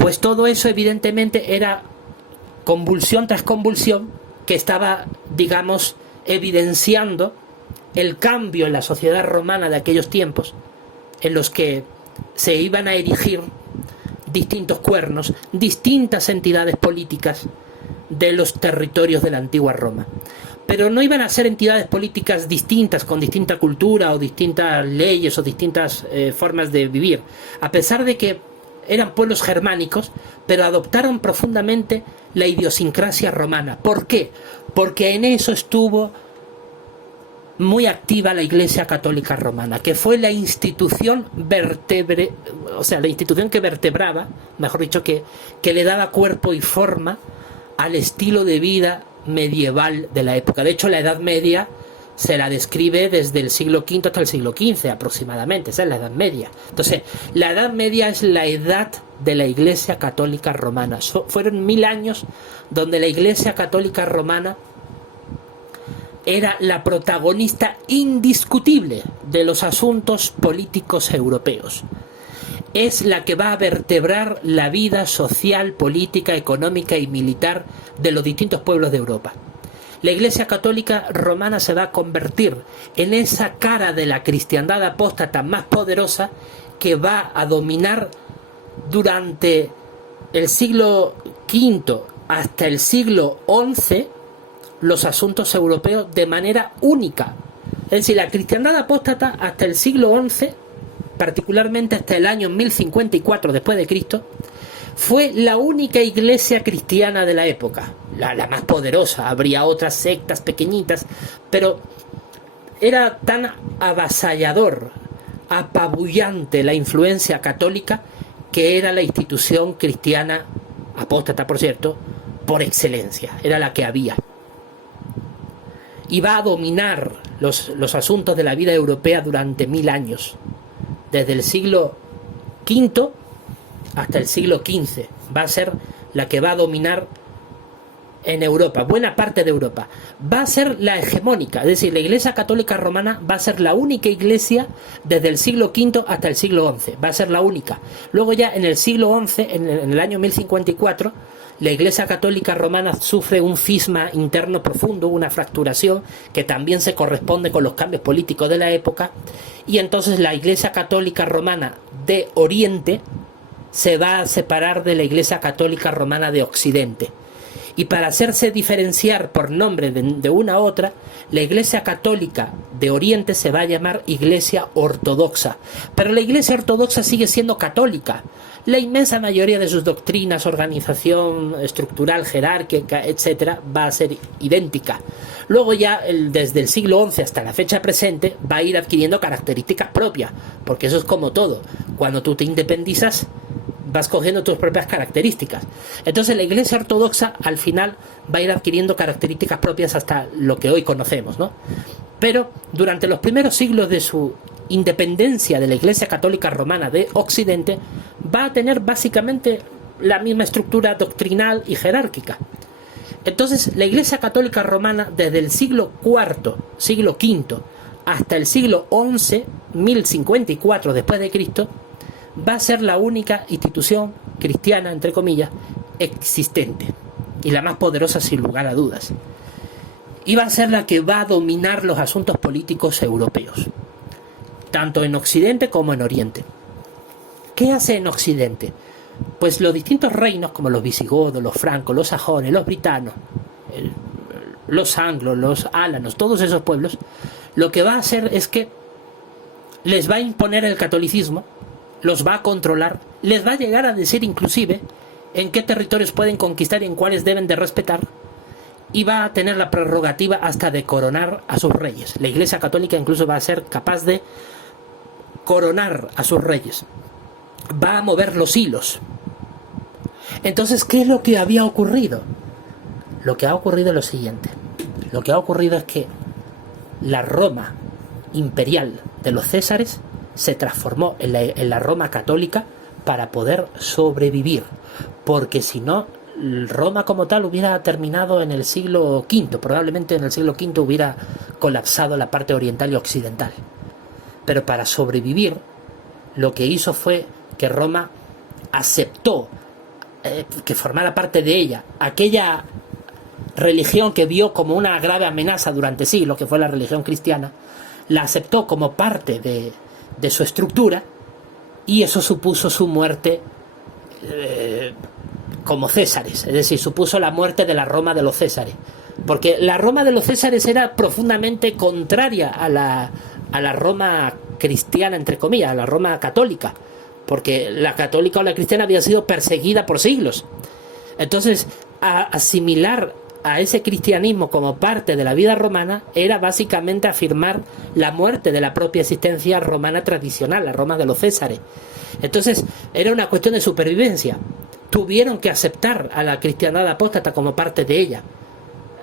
Pues todo eso evidentemente era convulsión tras convulsión que estaba, digamos, evidenciando el cambio en la sociedad romana de aquellos tiempos, en los que se iban a erigir distintos cuernos, distintas entidades políticas de los territorios de la antigua Roma. Pero no iban a ser entidades políticas distintas, con distinta cultura o distintas leyes o distintas formas de vivir, a pesar de que eran pueblos germánicos, pero adoptaron profundamente la idiosincrasia romana. ¿Por qué? Porque en eso estuvo muy activa la Iglesia Católica Romana, que fue la institución la institución que vertebraba, mejor dicho, que le daba cuerpo y forma al estilo de vida medieval de la época. De hecho, la Edad Media se la describe desde el siglo V hasta el siglo XV aproximadamente. Esa es la Edad Media. Entonces, la Edad Media es la edad de la Iglesia Católica Romana. Fueron 1000 años donde la Iglesia Católica Romana era la protagonista indiscutible de los asuntos políticos europeos. Es la que va a vertebrar la vida social, política, económica y militar de los distintos pueblos de Europa. La Iglesia Católica Romana se va a convertir en esa cara de la cristiandad apóstata más poderosa que va a dominar durante el siglo V hasta el siglo XI los asuntos europeos de manera única. Es decir, la cristiandad apóstata hasta el siglo XI, particularmente hasta el año 1054 después de Cristo, fue la única iglesia cristiana de la época, la más poderosa. Habría otras sectas pequeñitas, pero era tan avasallador, apabullante la influencia católica, que era la institución cristiana, apóstata por cierto, por excelencia, era la que había. Y va a dominar los asuntos de la vida europea durante 1000 años, desde el siglo V hasta el siglo XV. Va a ser la que va a dominar en Europa, buena parte de Europa. Va a ser la hegemónica, es decir, la Iglesia Católica Romana va a ser la única iglesia desde el siglo V hasta el siglo XI, va a ser la única. Luego ya en el siglo XI, en el año 1054, la Iglesia Católica Romana sufre un cisma interno profundo, una fracturación que también se corresponde con los cambios políticos de la época, y entonces la Iglesia Católica Romana de Oriente se va a separar de la Iglesia Católica Romana de Occidente. Y para hacerse diferenciar por nombre de una a otra, la Iglesia Católica de Oriente se va a llamar Iglesia Ortodoxa. Pero la Iglesia Ortodoxa sigue siendo católica. La inmensa mayoría de sus doctrinas, organización estructural, jerárquica, etcétera, va a ser idéntica. Luego ya, desde el siglo XI hasta la fecha presente, va a ir adquiriendo características propias, porque eso es como todo. Cuando tú te independizas, vas cogiendo tus propias características. Entonces la Iglesia Ortodoxa al final va a ir adquiriendo características propias hasta lo que hoy conocemos, ¿no? Pero durante los primeros siglos de su independencia de la Iglesia Católica Romana de Occidente, va a tener básicamente la misma estructura doctrinal y jerárquica. Entonces la Iglesia Católica Romana desde el siglo IV, siglo V hasta el siglo XI, 1054 después de Cristo, va a ser la única institución cristiana, entre comillas, existente, y la más poderosa sin lugar a dudas. Y va a ser la que va a dominar los asuntos políticos europeos, tanto en Occidente como en Oriente. ¿Qué hace en Occidente? Pues los distintos reinos, como los visigodos, los francos, los sajones, los britanos, los anglos, los álanos, todos esos pueblos, lo que va a hacer es que les va a imponer el catolicismo, los va a controlar, les va a llegar a decir inclusive en qué territorios pueden conquistar y en cuáles deben de respetar, y va a tener la prerrogativa hasta de coronar a sus reyes. La Iglesia Católica incluso va a ser capaz de coronar a sus reyes, va a mover los hilos. Entonces, ¿qué es lo que había ocurrido? Lo que ha ocurrido es lo siguiente. Lo que ha ocurrido es que la Roma imperial de los Césares se transformó en la Roma católica para poder sobrevivir, porque si no, Roma como tal hubiera terminado en el siglo V, probablemente en el siglo V hubiera colapsado la parte oriental y occidental. Pero para sobrevivir, lo que hizo fue que Roma aceptó que formara parte de ella, aquella religión que vio como una grave amenaza durante siglos, que fue la religión cristiana, la aceptó como parte de su estructura, y eso supuso su muerte como Césares, es decir, supuso la muerte de la Roma de los Césares, porque la Roma de los Césares era profundamente contraria a la Roma cristiana, entre comillas, a la Roma católica, porque la católica o la cristiana había sido perseguida por siglos. Entonces, asimilar a ese cristianismo como parte de la vida romana era básicamente afirmar la muerte de la propia existencia romana tradicional, la Roma de los Césares. Entonces, era una cuestión de supervivencia. Tuvieron que aceptar a la cristiandad apóstata como parte de ella,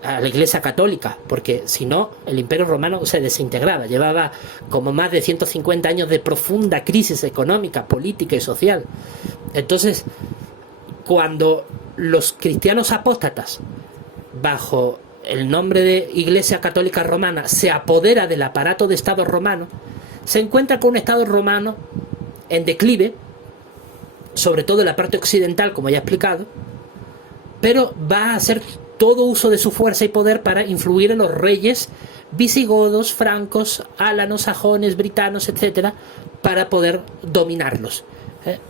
a la Iglesia católica, porque si no, el Imperio Romano se desintegraba. Llevaba como más de 150 años de profunda crisis económica, política y social. Entonces, cuando los cristianos apóstatas, bajo el nombre de Iglesia Católica Romana, se apodera del aparato de Estado romano, se encuentra con un Estado romano en declive, sobre todo en la parte occidental, como ya he explicado, pero va a hacer todo uso de su fuerza y poder para influir en los reyes visigodos, francos, álanos, sajones, britanos, etcétera, para poder dominarlos.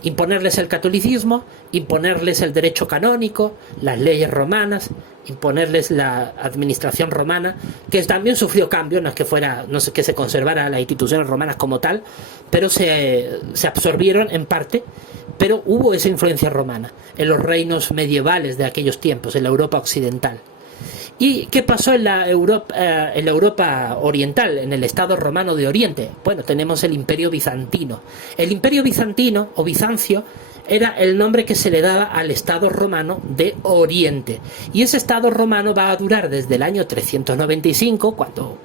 Imponerles el catolicismo, imponerles el derecho canónico, las leyes romanas, imponerles la administración romana, que también sufrió cambios, no es que fuera, no sé, que se conservara las instituciones romanas como tal, pero se absorbieron en parte, pero hubo esa influencia romana en los reinos medievales de aquellos tiempos, en la Europa occidental. ¿Y qué pasó en la Europa oriental, en el Estado romano de Oriente? Bueno, tenemos el Imperio Bizantino. El Imperio Bizantino, o Bizancio, era el nombre que se le daba al Estado romano de Oriente. Y ese Estado romano va a durar desde el año 395,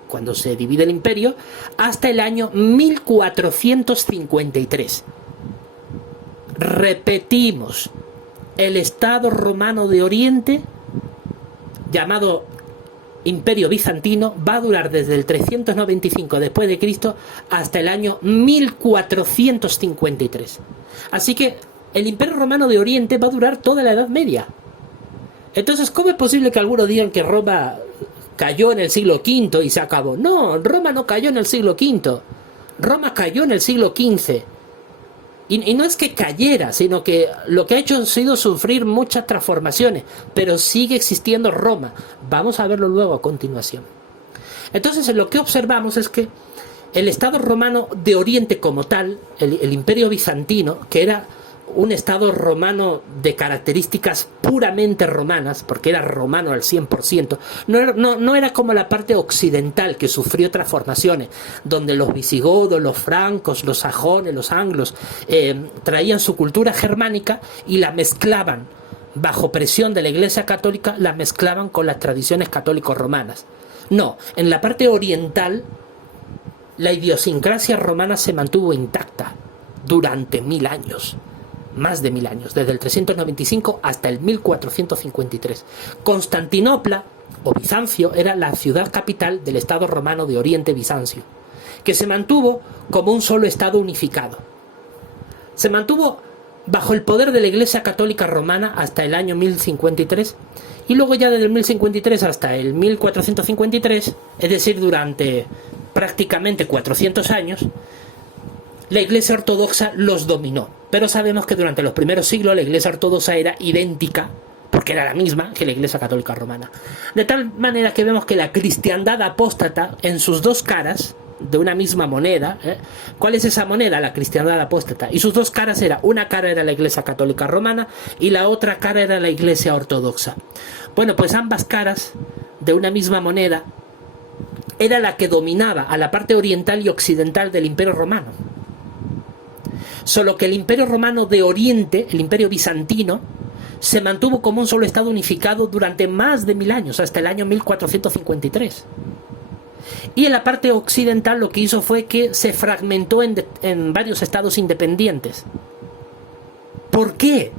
cuando se divide el imperio, hasta el año 1453. Repetimos, el Estado romano de Oriente, llamado Imperio Bizantino, va a durar desde el 395 después de Cristo hasta el año 1453. Así que el Imperio Romano de Oriente va a durar toda la Edad Media. Entonces, ¿cómo es posible que algunos digan que Roma cayó en el siglo V y se acabó? No, Roma no cayó en el siglo V. Roma cayó en el siglo XV. Y no es que cayera, sino que lo que ha hecho ha sido sufrir muchas transformaciones, pero sigue existiendo Roma. Vamos a verlo luego a continuación. Entonces, lo que observamos es que el Estado romano de Oriente como tal, el Imperio Bizantino, que era un Estado romano de características puramente romanas, porque era romano al 100%, no era como la parte occidental, que sufrió transformaciones, donde los visigodos, los francos, los sajones, los anglos traían su cultura germánica y la mezclaban, bajo presión de la Iglesia católica, la mezclaban con las tradiciones católico-romanas. No, en la parte oriental la idiosincrasia romana se mantuvo intacta durante 1000 años. Más de 1000 años, desde el 395 hasta el 1453. Constantinopla, o Bizancio, era la ciudad capital del Estado romano de Oriente Bizancio, que se mantuvo como un solo Estado unificado. Se mantuvo bajo el poder de la Iglesia Católica Romana hasta el año 1053, y luego ya desde el 1053 hasta el 1453, es decir, durante prácticamente 400 años, la Iglesia Ortodoxa los dominó. Pero sabemos que durante los primeros siglos la Iglesia Ortodoxa era idéntica, porque era la misma que la Iglesia Católica Romana. De tal manera que vemos que la cristiandad apóstata, en sus dos caras de una misma moneda, ¿cuál es esa moneda? La cristiandad apóstata. Y sus dos caras una cara era la Iglesia Católica Romana y la otra cara era la Iglesia Ortodoxa. Bueno, pues ambas caras de una misma moneda era la que dominaba a la parte oriental y occidental del Imperio Romano. Solo que el Imperio Romano de Oriente, el Imperio Bizantino, se mantuvo como un solo Estado unificado durante más de 1000 años, hasta el año 1453. Y en la parte occidental lo que hizo fue que se fragmentó en varios estados independientes. ¿Por qué?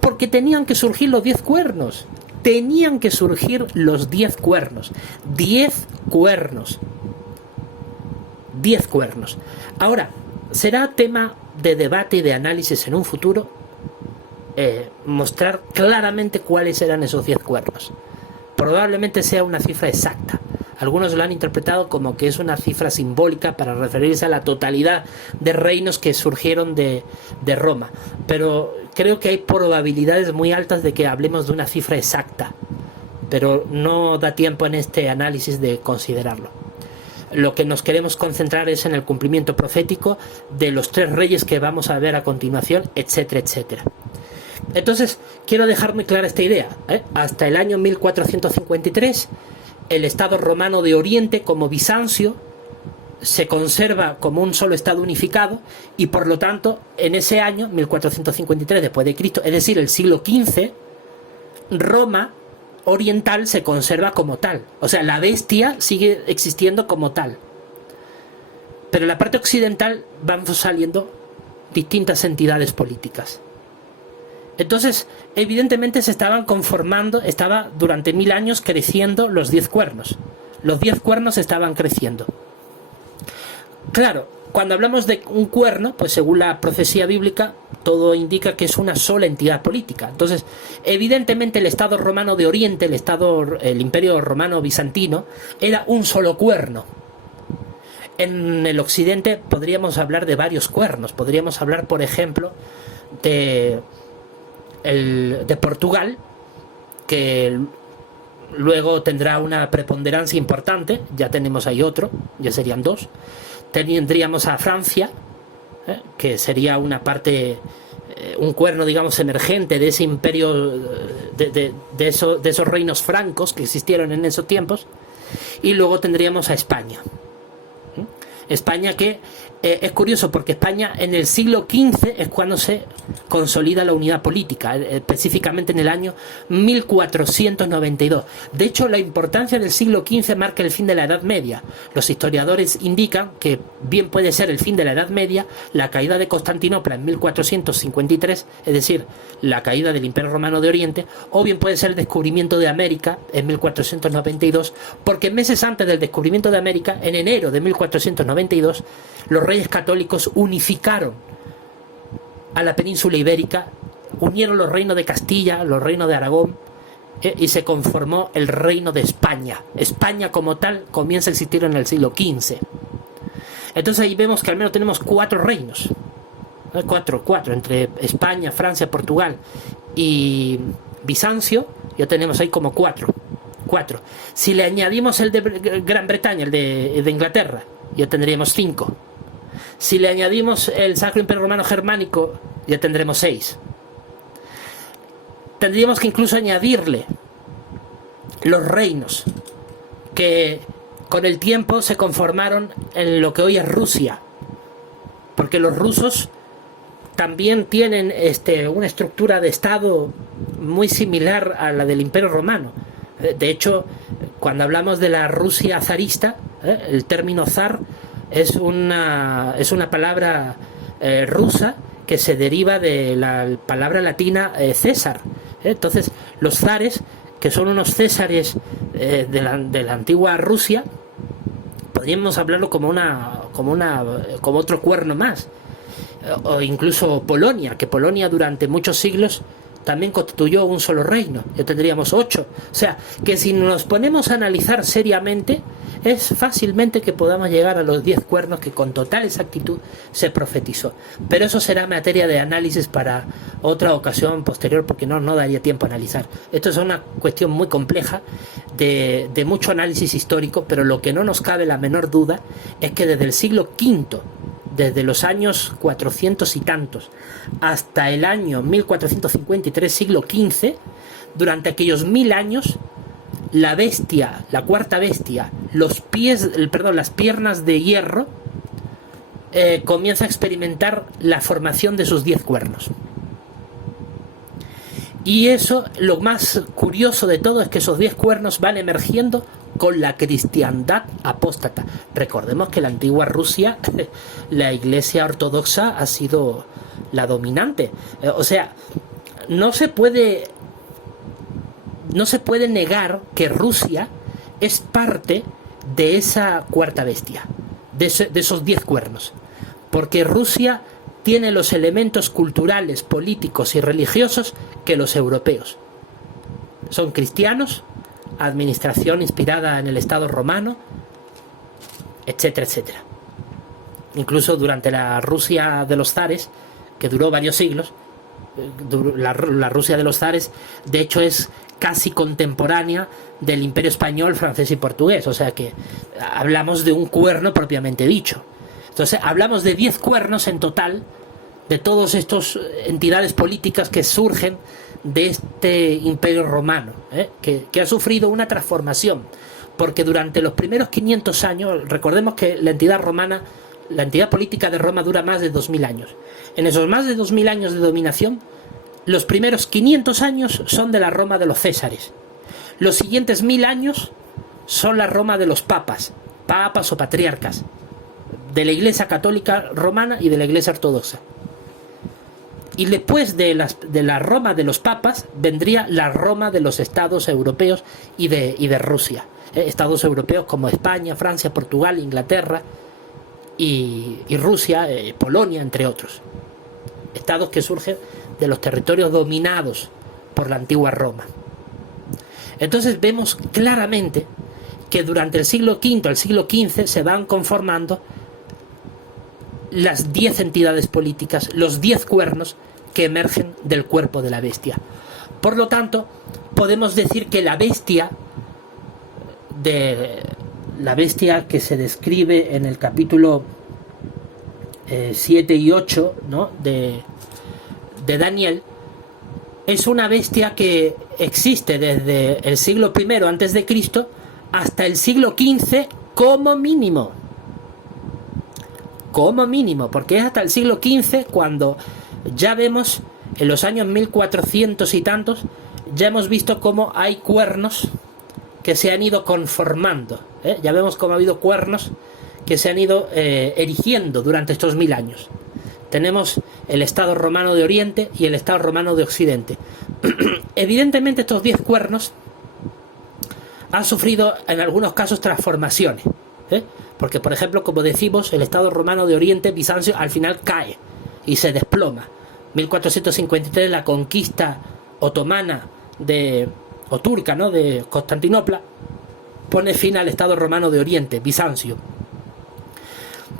Porque tenían que surgir los 10 cuernos. Tenían que surgir los 10 cuernos. 10 cuernos. 10 cuernos. Ahora, ¿será tema de debate y de análisis en un futuro? mostrar claramente cuáles eran esos 10 cuernos. Probablemente sea una cifra exacta. Algunos lo han interpretado como que es una cifra simbólica para referirse a la totalidad de reinos que surgieron de Roma. Pero creo que hay probabilidades muy altas de que hablemos de una cifra exacta. Pero no da tiempo en este análisis de considerarlo. Lo que nos queremos concentrar es en el cumplimiento profético de los 3 reyes que vamos a ver a continuación, etcétera, etcétera. Entonces, quiero dejar muy clara esta idea. Hasta el año 1453, el Estado romano de Oriente, como Bizancio, se conserva como un solo Estado unificado, y por lo tanto, en ese año, 1453 después de Cristo, es decir, el siglo XV, Roma oriental se conserva como tal. O sea, la bestia sigue existiendo como tal. Pero en la parte occidental van saliendo distintas entidades políticas. Entonces, evidentemente se estaban conformando, estaba durante 1000 años creciendo los 10 cuernos. Los 10 cuernos estaban creciendo. Claro, cuando hablamos de un cuerno, pues según la profecía bíblica, todo indica que es una sola entidad política. Entonces, evidentemente el Estado romano de Oriente, el Imperio Romano Bizantino, era un solo cuerno. En el Occidente podríamos hablar de varios cuernos. Podríamos hablar, por ejemplo, de Portugal, que luego tendrá una preponderancia importante. Ya tenemos ahí otro, ya serían 2. Tendríamos a Francia, que sería una parte, un cuerno, digamos, emergente de ese imperio, de esos reinos francos que existieron en esos tiempos. Y luego tendríamos a España. España que es curioso porque España en el siglo XV es cuando se consolida la unidad política, específicamente en el año 1492. De hecho, la importancia del siglo XV marca el fin de la Edad Media. Los historiadores indican que bien puede ser el fin de la Edad Media, la caída de Constantinopla en 1453, es decir, la caída del Imperio Romano de Oriente, o bien puede ser el descubrimiento de América en 1492, porque meses antes del descubrimiento de América, en enero de 1492, los reyes católicos unificaron a la península ibérica, unieron los reinos de Castilla, los reinos de Aragón, y se conformó el reino de España. España como tal comienza a existir en el siglo XV. Entonces ahí vemos que al menos tenemos 4 reinos. Cuatro, entre España, Francia, Portugal y Bizancio, ya tenemos ahí como 4. Si le añadimos el de Gran Bretaña, el de Inglaterra, ya tendríamos 5. Si le añadimos el Sacro Imperio Romano Germánico, ya tendremos 6. Tendríamos que incluso añadirle los reinos que con el tiempo se conformaron en lo que hoy es Rusia, porque los rusos también tienen una estructura de Estado muy similar a la del Imperio Romano. De hecho, cuando hablamos de la Rusia zarista, el término zar es una palabra rusa que se deriva de la palabra latina César. Entonces, los zares, que son unos césares de la antigua Rusia, podríamos hablarlo como otro cuerno más. O incluso Polonia, que Polonia durante muchos siglos también constituyó un solo reino. Ya tendríamos 8. O sea, que si nos ponemos a analizar seriamente, es fácilmente que podamos llegar a los 10 cuernos que con total exactitud se profetizó. Pero eso será materia de análisis para otra ocasión posterior, porque no daría tiempo a analizar. Esto es una cuestión muy compleja, de mucho análisis histórico, pero lo que no nos cabe la menor duda es que desde el siglo V, desde los años 400 y tantos hasta el año 1453, siglo XV, durante aquellos 1000 años, la bestia, la cuarta bestia, las piernas de hierro, comienza a experimentar la formación de sus 10 cuernos. Y eso, lo más curioso de todo, es que esos 10 cuernos van emergiendo con la cristiandad apóstata. Recordemos que en la antigua Rusia la iglesia ortodoxa ha sido la dominante. O sea, no se puede negar que Rusia es parte de esa cuarta bestia, de esos 10 cuernos. Porque Rusia tiene los elementos culturales, políticos y religiosos que los europeos. Son cristianos, administración inspirada en el Estado romano, etcétera, etcétera. Incluso durante la Rusia de los zares, que duró varios siglos, la Rusia de los zares, de hecho, es casi contemporánea del Imperio Español, francés y portugués. O sea que hablamos de un cuerno propiamente dicho. Entonces, hablamos de 10 cuernos en total de todas estas entidades políticas que surgen de este Imperio Romano, que ha sufrido una transformación. Porque durante los primeros 500 años, recordemos que la entidad romana, la entidad política de Roma dura más de 2000 años. En esos más de 2000 años de dominación, los primeros 500 años son de la Roma de los Césares. Los siguientes 1000 años son la Roma de los papas o patriarcas, de la Iglesia Católica Romana y de la Iglesia Ortodoxa. Y después de la Roma de los papas vendría la Roma de los estados europeos y de Rusia. Estados europeos como España, Francia, Portugal, Inglaterra y Rusia, Polonia, entre otros. Estados que surgen de los territorios dominados por la antigua Roma. Entonces vemos claramente que durante el siglo V al siglo XV se van conformando las 10 entidades políticas, los 10 cuernos que emergen del cuerpo de la bestia. Por lo tanto, podemos decir que la bestia que se describe en el capítulo 7 y 8, ¿no?, de Daniel, es una bestia que existe desde el siglo I antes de Cristo hasta el siglo XV como mínimo, porque es hasta el siglo XV cuando ya vemos, en los años 1400 y tantos, ya hemos visto cómo hay cuernos que se han ido conformando, ya vemos cómo ha habido cuernos que se han ido erigiendo durante estos 1000 años. Tenemos el Estado romano de Oriente y el Estado romano de Occidente. Evidentemente estos 10 cuernos han sufrido en algunos casos transformaciones, porque, por ejemplo, como decimos, el Estado romano de Oriente, Bizancio, al final cae y se desploma. 1453, la conquista otomana o turca, ¿no?, de Constantinopla, pone fin al Estado romano de Oriente, Bizancio.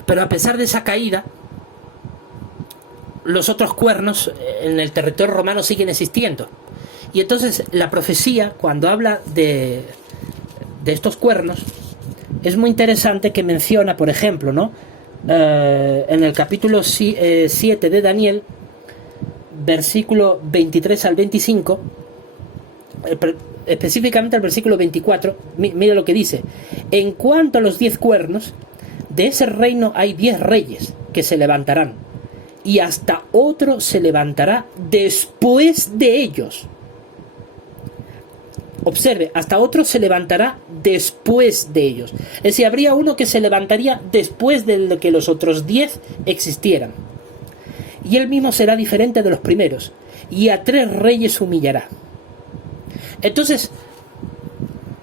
Pero a pesar de esa caída, los otros cuernos en el territorio romano siguen existiendo. Y entonces la profecía, cuando habla de estos cuernos, es muy interesante que menciona, por ejemplo, ¿no?, en el capítulo 7 de Daniel, versículo 23 al 25, específicamente el versículo 24, mira lo que dice: en cuanto a los 10 cuernos, de ese reino hay 10 reyes que se levantarán, y hasta otro se levantará después de ellos. Observe, hasta otro se levantará después de ellos. Es decir, habría uno que se levantaría después de que los otros 10 existieran. Y él mismo será diferente de los primeros, y a 3 reyes humillará. Entonces,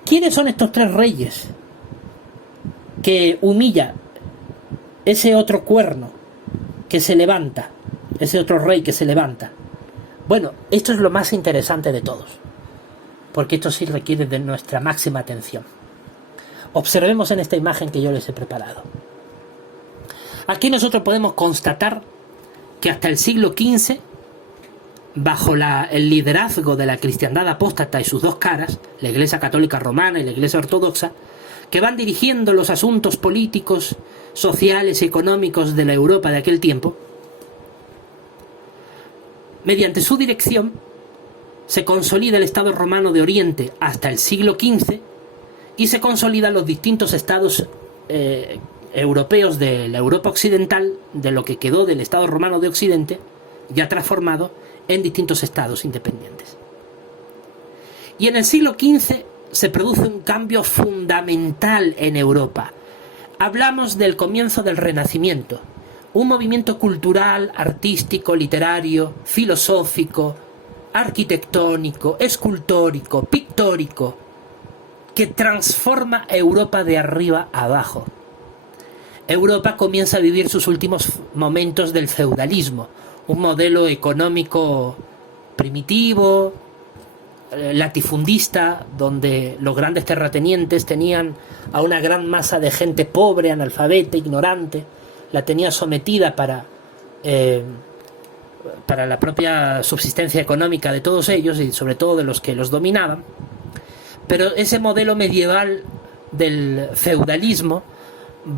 ¿quiénes son estos 3 reyes que humilla ese otro cuerno que se levanta, ese otro rey que se levanta? Bueno, esto es lo más interesante de todos, porque esto sí requiere de nuestra máxima atención. Observemos en esta imagen que yo les he preparado. Aquí nosotros podemos constatar que hasta el siglo XV, bajo el liderazgo de la cristiandad apóstata y sus dos caras, la Iglesia Católica Romana y la Iglesia Ortodoxa, que van dirigiendo los asuntos políticos, sociales y económicos de la Europa de aquel tiempo, mediante su dirección se consolida el Estado romano de Oriente hasta el siglo XV y se consolidan los distintos estados europeos de la Europa occidental, de lo que quedó del Estado romano de Occidente, ya transformado en distintos estados independientes. Y en el siglo XV se produce un cambio fundamental en Europa. Hablamos del comienzo del Renacimiento, un movimiento cultural, artístico, literario, filosófico, arquitectónico, escultórico, pictórico, que transforma Europa de arriba a abajo. Europa comienza a vivir sus últimos momentos del feudalismo, un modelo económico primitivo, latifundista, donde los grandes terratenientes tenían a una gran masa de gente pobre, analfabeta, ignorante, la tenía sometida para la propia subsistencia económica de todos ellos y sobre todo de los que los dominaban. Pero ese modelo medieval del feudalismo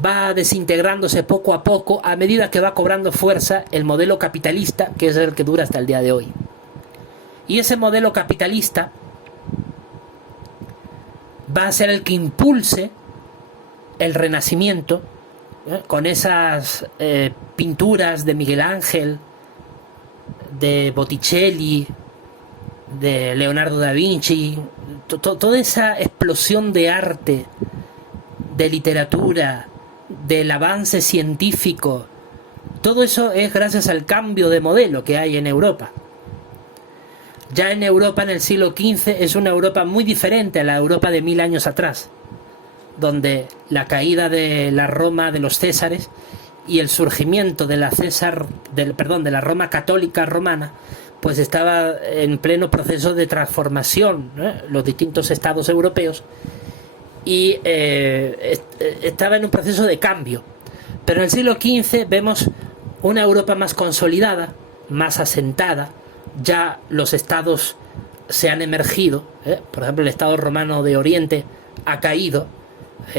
va desintegrándose poco a poco a medida que va cobrando fuerza el modelo capitalista, que es el que dura hasta el día de hoy. Y ese modelo capitalista va a ser el que impulse el Renacimiento, con esas pinturas de Miguel Ángel, de Botticelli, de Leonardo da Vinci, toda esa explosión de arte, de literatura, del avance científico. Todo eso es gracias al cambio de modelo que hay en Europa. Ya en Europa, en el siglo XV, es una Europa muy diferente a la Europa de 1000 años atrás, donde la caída de la Roma de los Césares y el surgimiento de la Roma católica romana, pues estaba en pleno proceso de transformación, ¿no? Los distintos estados europeos, y estaba en un proceso de cambio. Pero en el siglo XV vemos una Europa más consolidada, más asentada. Ya los estados se han emergido, por ejemplo el estado romano de Oriente ha caído,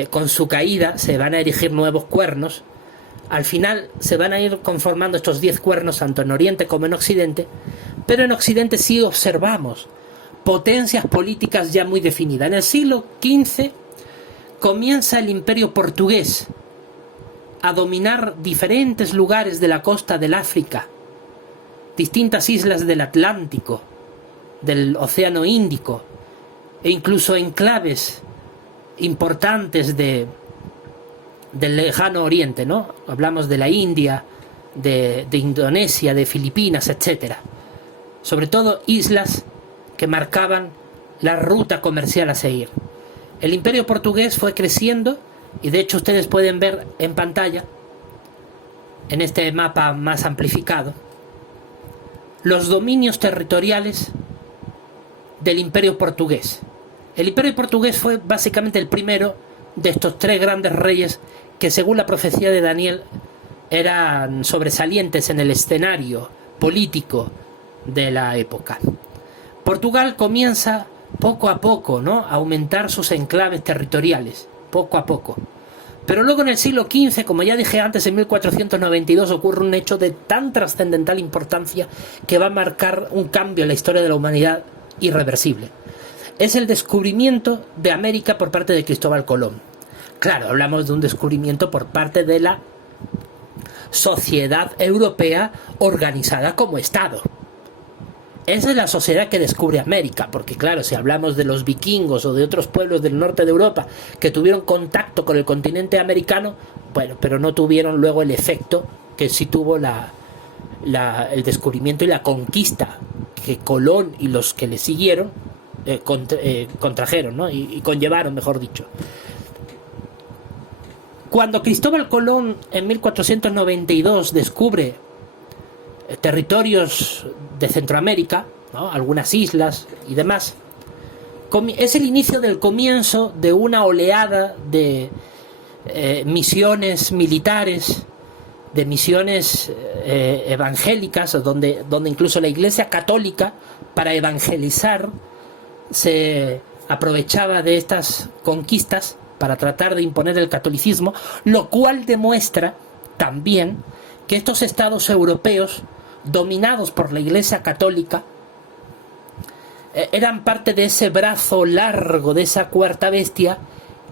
con su caída se van a erigir nuevos cuernos. Al final se van a ir conformando estos 10 cuernos tanto en Oriente como en Occidente, pero en Occidente sí observamos potencias políticas ya muy definidas. En el siglo XV comienza el Imperio portugués a dominar diferentes lugares de la costa del África, distintas islas del Atlántico, del Océano Índico, e incluso enclaves importantes del lejano Oriente, ¿no? Hablamos de la India, de Indonesia, de Filipinas, etc. Sobre todo islas que marcaban la ruta comercial a seguir. El Imperio portugués fue creciendo y de hecho ustedes pueden ver en pantalla, en este mapa más amplificado, los dominios territoriales del Imperio portugués. El Imperio portugués fue básicamente el primero de estos 3 grandes reyes que, según la profecía de Daniel, eran sobresalientes en el escenario político de la época. Portugal comienza poco a poco, ¿no?, a aumentar sus enclaves territoriales, poco a poco. Pero luego en el siglo XV, como ya dije antes, en 1492 ocurre un hecho de tan trascendental importancia que va a marcar un cambio en la historia de la humanidad irreversible. Es el descubrimiento de América por parte de Cristóbal Colón. Claro, hablamos de un descubrimiento por parte de la sociedad europea organizada como Estado. Esa es la sociedad que descubre América, porque claro, si hablamos de los vikingos o de otros pueblos del norte de Europa que tuvieron contacto con el continente americano, bueno, pero no tuvieron luego el efecto que sí tuvo el descubrimiento y la conquista que Colón y los que le siguieron contrajeron, ¿no? y conllevaron, mejor dicho. Cuando Cristóbal Colón en 1492 descubre territorios de Centroamérica, ¿no?, algunas islas y demás, es el inicio del comienzo de una oleada de misiones militares, de misiones evangélicas, donde incluso la Iglesia Católica, para evangelizar, se aprovechaba de estas conquistas para tratar de imponer el catolicismo, lo cual demuestra también que estos estados europeos dominados por la Iglesia Católica eran parte de ese brazo largo, de esa cuarta bestia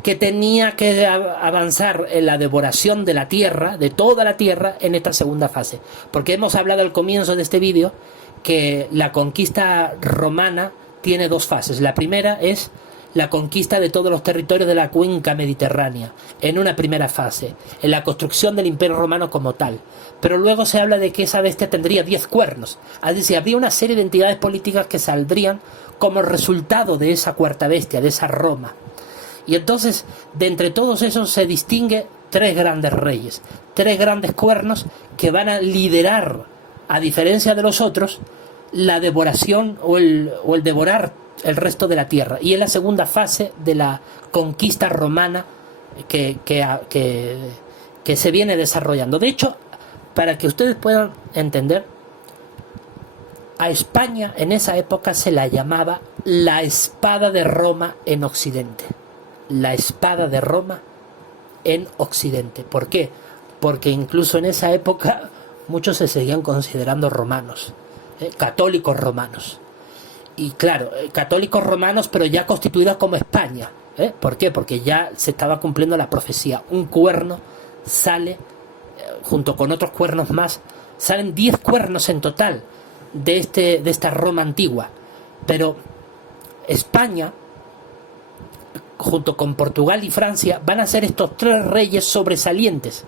que tenía que avanzar en la devoración de la tierra, de toda la tierra, en esta segunda fase. Porque hemos hablado al comienzo de este vídeo que la conquista romana tiene 2 fases. La primera es la conquista de todos los territorios de la cuenca mediterránea, en una primera fase, en la construcción del Imperio Romano como tal. Pero luego se habla de que esa bestia tendría 10 cuernos, es decir, habría una serie de entidades políticas que saldrían como resultado de esa cuarta bestia, de esa Roma. Y entonces, de entre todos esos se distingue tres grandes reyes, tres grandes cuernos que van a liderar, a diferencia de los otros, la devoración o el devorar el resto de la tierra. Y es la segunda fase de la conquista romana que se viene desarrollando. De hecho, para que ustedes puedan entender, a España en esa época se la llamaba la espada de Roma en Occidente. La espada de Roma en Occidente. ¿Por qué? Porque incluso en esa época muchos se seguían considerando romanos, católicos romanos. Y claro, católicos romanos, pero ya constituidos como España. ¿Por qué? Porque ya se estaba cumpliendo la profecía. Un cuerno sale, junto con otros cuernos más, salen 10 cuernos en total de esta Roma antigua. Pero España, junto con Portugal y Francia, van a ser estos tres reyes sobresalientes,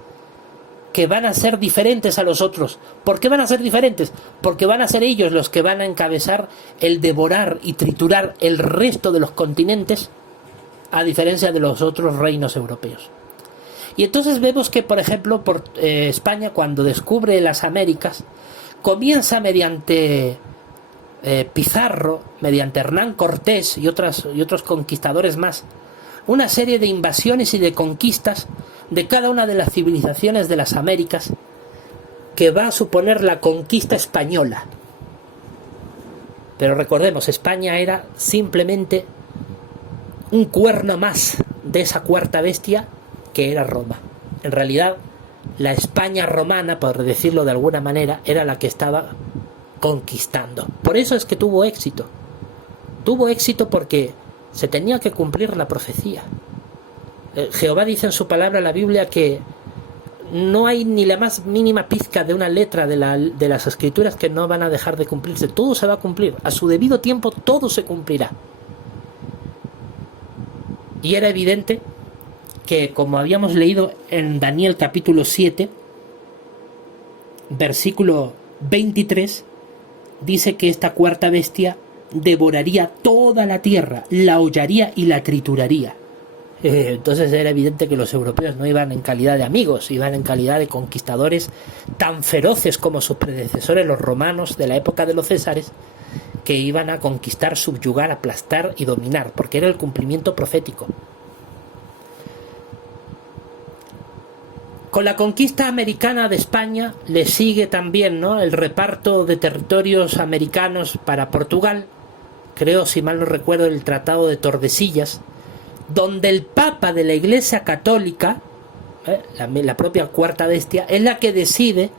que van a ser diferentes a los otros. ¿Por qué van a ser diferentes? Porque van a ser ellos los que van a encabezar el devorar y triturar el resto de los continentes, a diferencia de los otros reinos europeos. Y entonces vemos que, por ejemplo, España, cuando descubre las Américas, comienza mediante Pizarro, mediante Hernán Cortés y otros conquistadores más, una serie de invasiones y de conquistas de cada una de las civilizaciones de las Américas, que va a suponer la conquista española. Pero recordemos, España era simplemente un cuerno más de esa cuarta bestia que era Roma. En realidad, la España romana, por decirlo de alguna manera, era la que estaba conquistando. Por eso es que tuvo éxito. Tuvo éxito porque se tenía que cumplir la profecía. Jehová dice en su palabra, la Biblia, que no hay ni la más mínima pizca de una letra de las escrituras que no van a dejar de cumplirse. Todo se va a cumplir. A su debido tiempo todo se cumplirá. Y era evidente que, como habíamos leído en Daniel capítulo 7, versículo 23, dice que esta cuarta bestia devoraría toda la tierra, la hollaría y la trituraría. Entonces era evidente que los europeos no iban en calidad de amigos, iban en calidad de conquistadores tan feroces como sus predecesores, los romanos de la época de los Césares, que iban a conquistar, subyugar, aplastar y dominar, porque era el cumplimiento profético. Con la conquista americana de España le sigue también, ¿no?, el reparto de territorios americanos para Portugal. Creo, si mal no recuerdo, el Tratado de Tordesillas, donde el Papa de la Iglesia Católica, la propia cuarta bestia, es la que decide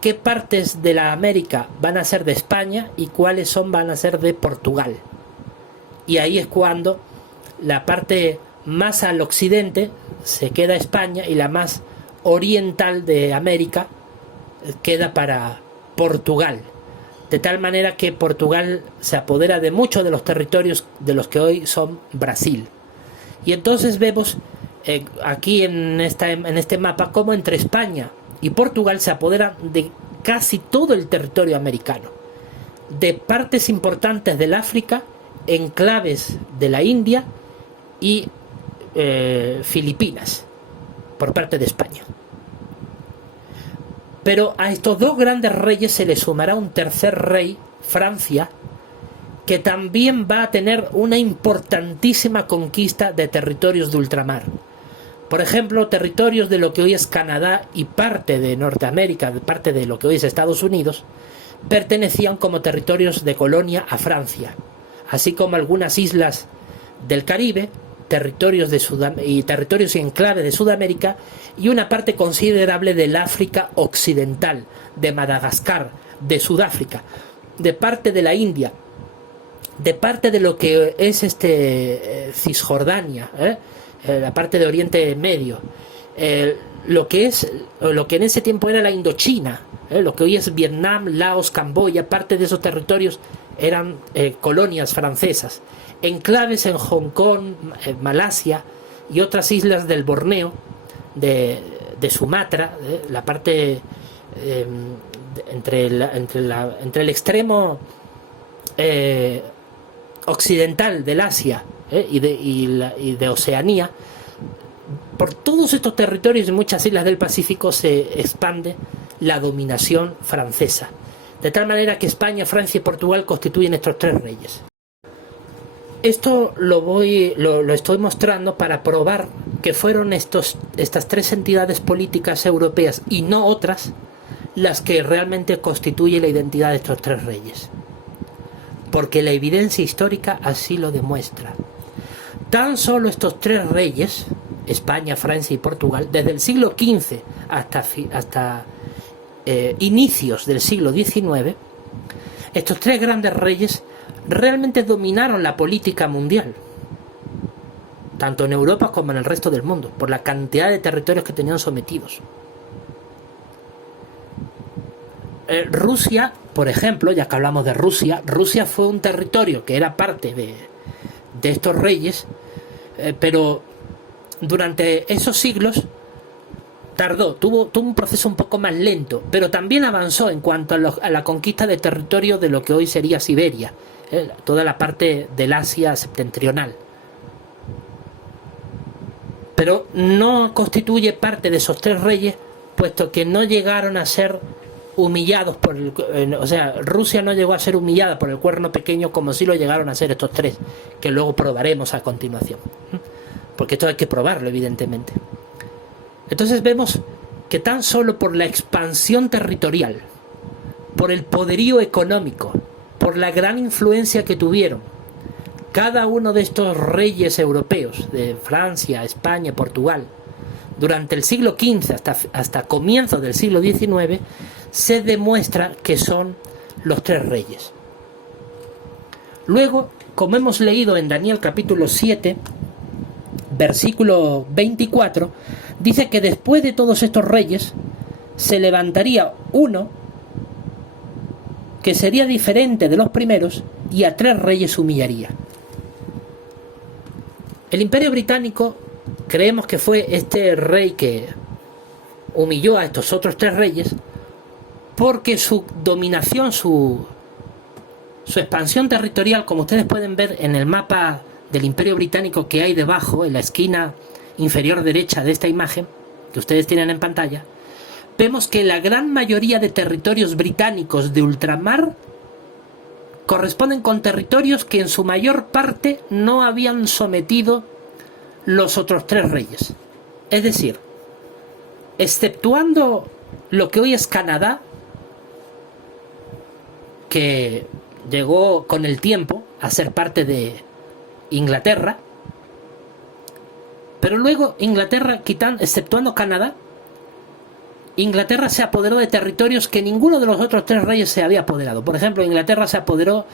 qué partes de la América van a ser de España y cuáles van a ser de Portugal. Y ahí es cuando la parte más al occidente se queda España y la más oriental de América queda para Portugal. De tal manera que Portugal se apodera de muchos de los territorios de los que hoy son Brasil. Y entonces vemos aquí en este mapa cómo entre España y Portugal se apoderan de casi todo el territorio americano, de partes importantes del África, enclaves de la India y Filipinas por parte de España. Pero a estos dos grandes reyes se le sumará un tercer rey, Francia, que también va a tener una importantísima conquista de territorios de ultramar. Por ejemplo, territorios de lo que hoy es Canadá y parte de Norteamérica, parte de lo que hoy es Estados Unidos, pertenecían como territorios de colonia a Francia, así como algunas islas del Caribe, territorios y enclaves de Sudamérica, y una parte considerable del África occidental, de Madagascar, de Sudáfrica, de parte de la India, de parte de lo que es Cisjordania, la parte de Oriente Medio, lo que en ese tiempo era la Indochina, lo que hoy es Vietnam, Laos, Camboya. Parte de esos territorios eran colonias francesas, enclaves en Hong Kong, Malasia y otras islas del Borneo, de Sumatra, la parte entre el extremo occidental del Asia y de Oceanía. por todos estos territorios y muchas islas del Pacífico se expande la dominación francesa, de tal manera que España, Francia y Portugal constituyen estos tres reyes. Esto lo estoy mostrando para probar que fueron estas tres entidades políticas europeas y no otras las que realmente constituyen la identidad de estos tres reyes, porque la evidencia histórica así lo demuestra. Tan solo estos tres reyes, España, Francia y Portugal, desde el siglo XV hasta inicios del siglo XIX, estos tres grandes reyes realmente dominaron la política mundial, tanto en Europa como en el resto del mundo, por la cantidad de territorios que tenían sometidos. Rusia, por ejemplo, ya que hablamos de Rusia, Rusia fue un territorio que era parte de estos reyes, pero durante esos siglos tuvo un proceso un poco más lento, pero también avanzó en cuanto a la conquista de territorio de lo que hoy sería Siberia, toda la parte del Asia septentrional. Pero no constituye parte de esos tres reyes, puesto que no llegaron a ser humillados o sea, Rusia no llegó a ser humillada por el Cuerno Pequeño como sí lo llegaron a ser estos tres, que luego probaremos a continuación, porque esto hay que probarlo, evidentemente. Entonces vemos que tan solo por la expansión territorial, por el poderío económico, por la gran influencia que tuvieron cada uno de estos reyes europeos, de Francia, España, Portugal, durante el siglo XV hasta comienzos del siglo XIX, se demuestra que son los tres reyes. Luego, como hemos leído en Daniel capítulo 7, versículo 24, dice que después de todos estos reyes se levantaría uno que sería diferente de los primeros y a tres reyes humillaría. El Imperio Británico creemos que fue este rey que humilló a estos otros tres reyes porque su dominación, su expansión territorial, como ustedes pueden ver en el mapa del Imperio Británico que hay debajo, en la esquina inferior derecha de esta imagen que ustedes tienen en pantalla, vemos que la gran mayoría de territorios británicos de ultramar corresponden con territorios que en su mayor parte no habían sometido los otros tres reyes. Es decir, exceptuando lo que hoy es Canadá, que llegó con el tiempo a ser parte de Inglaterra, pero luego Inglaterra, exceptuando Canadá, Inglaterra se apoderó de territorios que ninguno de los otros tres reyes se había apoderado. Por ejemplo, Inglaterra se apoderó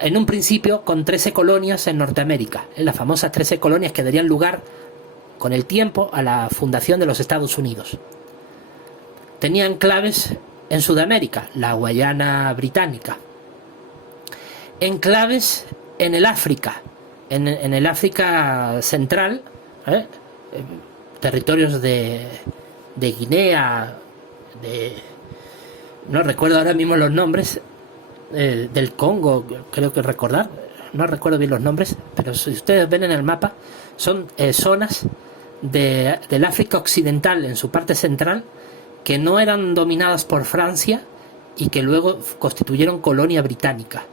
en un principio con 13 colonias en Norteamérica, en las famosas 13 colonias que darían lugar con el tiempo a la fundación de los Estados Unidos. Tenía enclaves en Sudamérica, la Guayana británica, enclaves en el África, en el África central, territorios de Guinea, no recuerdo ahora mismo los nombres, del Congo, creo que recordar, no recuerdo bien los nombres, pero si ustedes ven en el mapa, son zonas del África occidental en su parte central que no eran dominadas por Francia y que luego constituyeron colonia británica.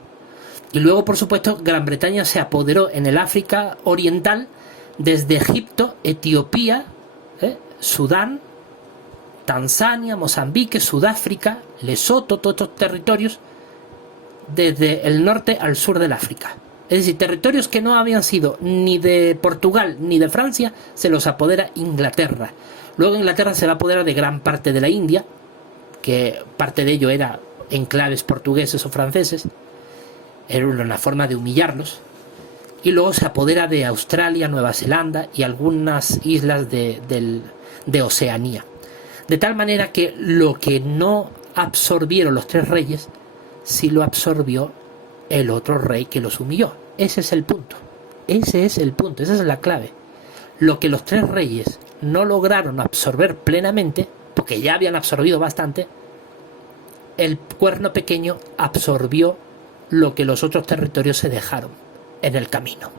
Y luego, por supuesto, Gran Bretaña se apoderó en el África oriental desde Egipto, Etiopía, Sudán, Tanzania, Mozambique, Sudáfrica, Lesoto, todos estos territorios desde el norte al sur del África. Es decir, territorios que no habían sido ni de Portugal ni de Francia, se los apodera Inglaterra. Luego Inglaterra se va a apoderar de gran parte de la India, que parte de ello era enclaves portugueses o franceses, era una forma de humillarlos. Y luego se apodera de Australia, Nueva Zelanda y algunas islas de Oceanía. De tal manera que lo que no absorbieron los tres reyes, sí lo absorbió el otro rey que los humilló. Ese es el punto. Ese es el punto, esa es la clave. Lo que los tres reyes no lograron absorber plenamente, porque ya habían absorbido bastante, el Cuerno Pequeño absorbió lo que los otros territorios se dejaron en el camino.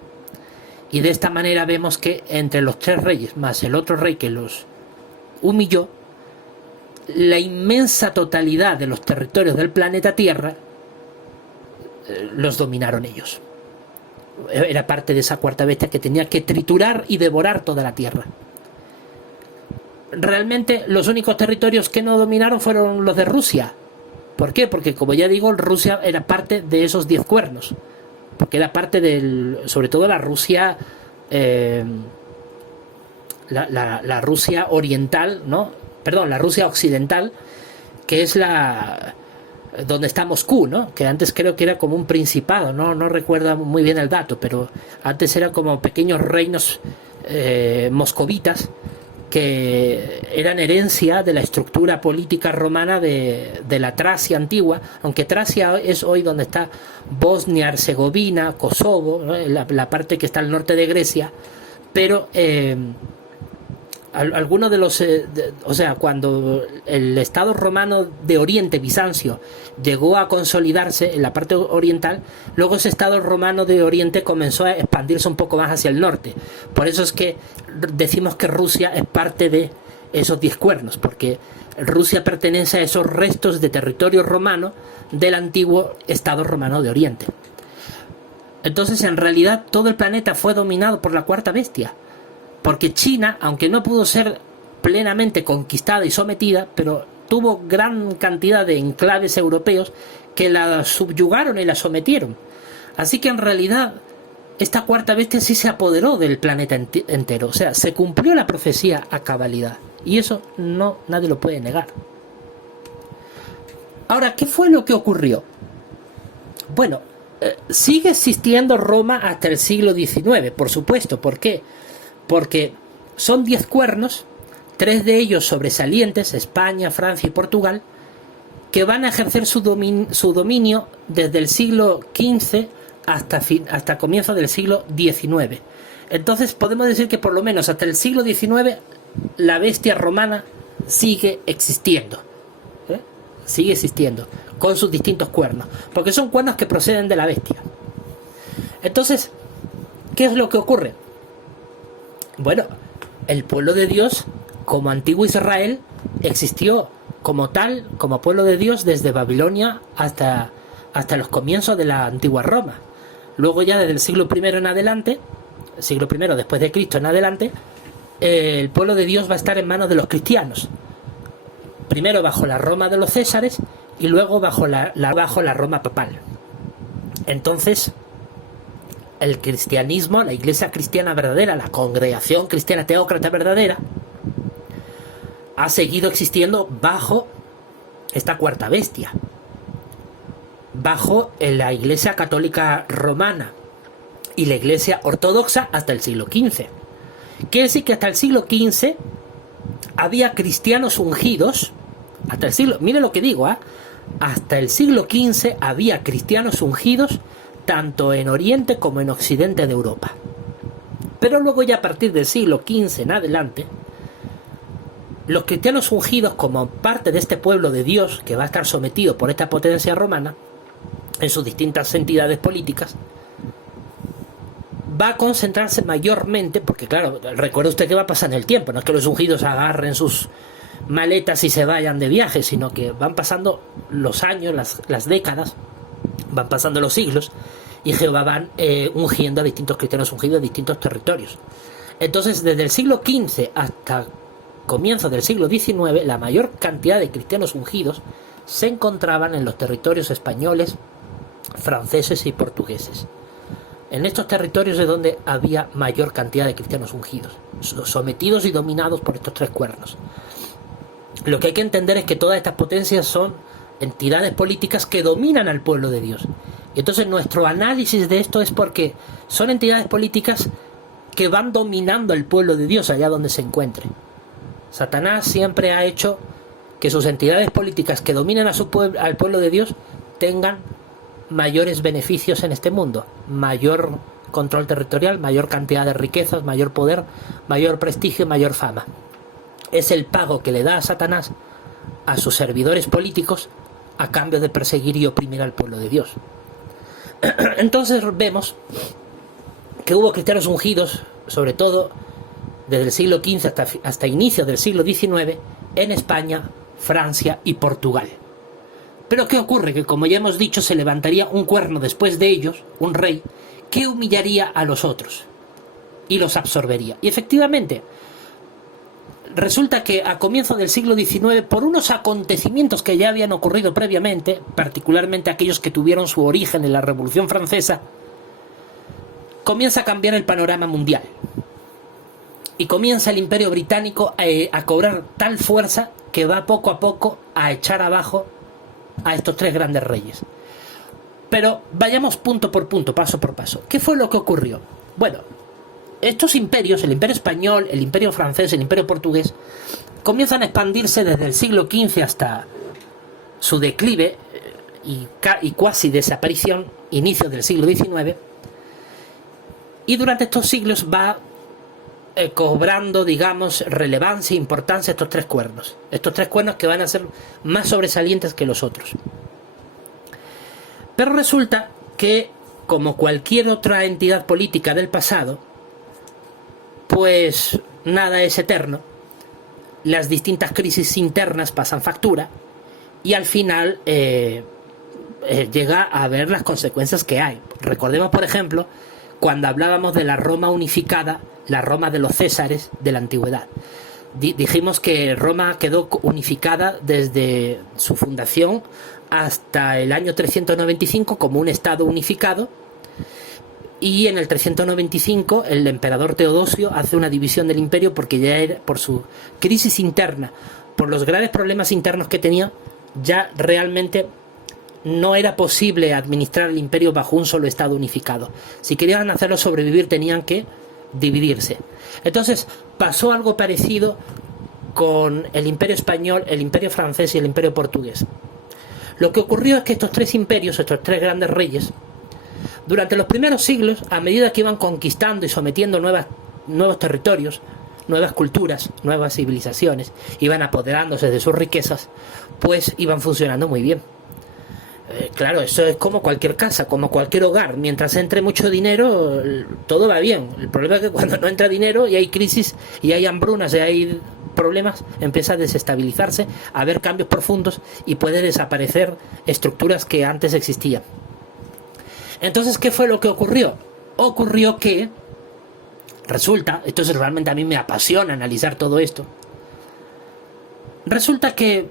Y de esta manera vemos que entre los 3 reyes más el otro rey que los humilló, la inmensa totalidad de los territorios del planeta Tierra los dominaron ellos. Era parte de esa cuarta bestia que tenía que triturar y devorar toda la Tierra. Realmente los únicos territorios que no dominaron fueron los de Rusia. ¿Por qué? Porque, como ya digo, Rusia era parte de esos 10 cuernos. Porque era parte sobre todo la Rusia, la Rusia oriental, ¿no? Perdón, la Rusia occidental, que es donde está Moscú, ¿no? Que antes creo que era como un principado, no recuerdo muy bien el dato, pero antes eran como pequeños reinos moscovitas que eran herencia de la estructura política romana de la Tracia antigua, aunque Tracia es hoy donde está Bosnia, Herzegovina, Kosovo, ¿no? la parte que está al norte de Grecia, pero algunos de los o sea, cuando el Estado romano de Oriente, Bizancio, llegó a consolidarse en la parte oriental, luego ese Estado romano de Oriente comenzó a expandirse un poco más hacia el norte. Por eso es que decimos que Rusia es parte de esos 10 cuernos, porque Rusia pertenece a esos restos de territorio romano del antiguo Estado romano de Oriente. Entonces, en realidad, todo el planeta fue dominado por la cuarta bestia, porque China, aunque no pudo ser plenamente conquistada y sometida, pero tuvo gran cantidad de enclaves europeos que la subyugaron y la sometieron. Así que en realidad esta cuarta bestia sí se apoderó del planeta entero. O sea, se cumplió la profecía a cabalidad. Y eso nadie lo puede negar. Ahora, ¿qué fue lo que ocurrió? Bueno, sigue existiendo Roma hasta el siglo XIX, por supuesto. ¿Por qué? Porque son 10 cuernos, 3 de ellos sobresalientes, España, Francia y Portugal, que van a ejercer su dominio desde el siglo XV hasta comienzo del siglo XIX. Entonces podemos decir que por lo menos hasta el siglo XIX la bestia romana sigue existiendo. Sigue existiendo, con sus distintos cuernos, porque son cuernos que proceden de la bestia. Entonces, ¿qué es lo que ocurre? Bueno, el pueblo de Dios, como antiguo Israel, existió como tal, como pueblo de Dios, desde Babilonia hasta los comienzos de la antigua Roma. Luego ya desde el siglo I en adelante, siglo I después de Cristo en adelante, el pueblo de Dios va a estar en manos de los cristianos. Primero bajo la Roma de los Césares y luego bajo la Roma papal. Entonces, el cristianismo, la iglesia cristiana verdadera, la congregación cristiana teócrata verdadera, ha seguido existiendo bajo esta cuarta bestia, bajo la iglesia católica romana y la iglesia ortodoxa hasta el siglo XV. Quiere decir que hasta el siglo XV había cristianos ungidos, mire lo que digo, hasta el siglo XV había cristianos ungidos tanto en Oriente como en Occidente de Europa. Pero luego ya a partir del siglo XV en adelante, los cristianos ungidos como parte de este pueblo de Dios que va a estar sometido por esta potencia romana en sus distintas entidades políticas, va a concentrarse mayormente, porque claro, recuerde usted que va a pasar en el tiempo, no es que los ungidos agarren sus maletas y se vayan de viaje, sino que van pasando los años, las décadas, van pasando los siglos, y Jehová van ungiendo a distintos cristianos ungidos de distintos territorios. Entonces, desde el siglo XV hasta comienzos del siglo XIX, la mayor cantidad de cristianos ungidos se encontraban en los territorios españoles, franceses y portugueses. En estos territorios es donde había mayor cantidad de cristianos ungidos, sometidos y dominados por estos 3 cuernos. Lo que hay que entender es que todas estas potencias son entidades políticas que dominan al pueblo de Dios. Y entonces nuestro análisis de esto es porque son entidades políticas que van dominando al pueblo de Dios allá donde se encuentre. Satanás siempre ha hecho que sus entidades políticas que dominan al pueblo de Dios tengan mayores beneficios en este mundo, mayor control territorial, mayor cantidad de riquezas, mayor poder, mayor prestigio, mayor fama. Es el pago que le da a Satanás a sus servidores políticos a cambio de perseguir y oprimir al pueblo de Dios. Entonces vemos que hubo cristianos ungidos, sobre todo desde el siglo XV hasta inicios del siglo XIX, en España, Francia y Portugal. Pero ¿qué ocurre? Que, como ya hemos dicho, se levantaría un cuerno después de ellos, un rey, que humillaría a los otros y los absorbería. Y efectivamente, resulta que a comienzos del siglo XIX, por unos acontecimientos que ya habían ocurrido previamente, particularmente aquellos que tuvieron su origen en la Revolución Francesa, comienza a cambiar el panorama mundial. Y comienza el Imperio Británico a cobrar tal fuerza que va poco a poco a echar abajo a estos tres grandes reyes. Pero vayamos punto por punto, paso por paso. ¿Qué fue lo que ocurrió? Bueno, estos imperios, el Imperio Español, el Imperio Francés, el Imperio Portugués, comienzan a expandirse desde el siglo XV hasta su declive y cuasi desaparición, inicio del siglo XIX. Y durante estos siglos va cobrando, digamos, relevancia e importancia estos tres cuernos. Estos tres cuernos que van a ser más sobresalientes que los otros. Pero resulta que, como cualquier otra entidad política del pasado, pues nada es eterno. Las distintas crisis internas pasan factura y al final llega a ver las consecuencias que hay. Recordemos, por ejemplo, cuando hablábamos de la Roma unificada, la Roma de los Césares de la antigüedad. Dijimos que Roma quedó unificada desde su fundación hasta el año 395 como un estado unificado, y en el 395 el emperador Teodosio hace una división del imperio porque ya era, por su crisis interna, por los graves problemas internos que tenía, ya realmente no era posible administrar el imperio bajo un solo estado unificado. Si querían hacerlo sobrevivir tenían que dividirse. Entonces pasó algo parecido con el Imperio Español, el Imperio Francés y el Imperio Portugués. Lo que ocurrió es que estos tres imperios, estos tres grandes reyes, durante los primeros siglos, a medida que iban conquistando y sometiendo nuevos territorios, nuevas culturas, nuevas civilizaciones, iban apoderándose de sus riquezas, pues iban funcionando muy bien. Claro, eso es como cualquier casa, como cualquier hogar. Mientras entre mucho dinero, todo va bien. El problema es que cuando no entra dinero y hay crisis y hay hambrunas y hay problemas, empieza a desestabilizarse, a haber cambios profundos y puede desaparecer estructuras que antes existían. Entonces, ¿qué fue lo que ocurrió? Ocurrió que resulta, entonces realmente a mí me apasiona analizar todo esto, resulta que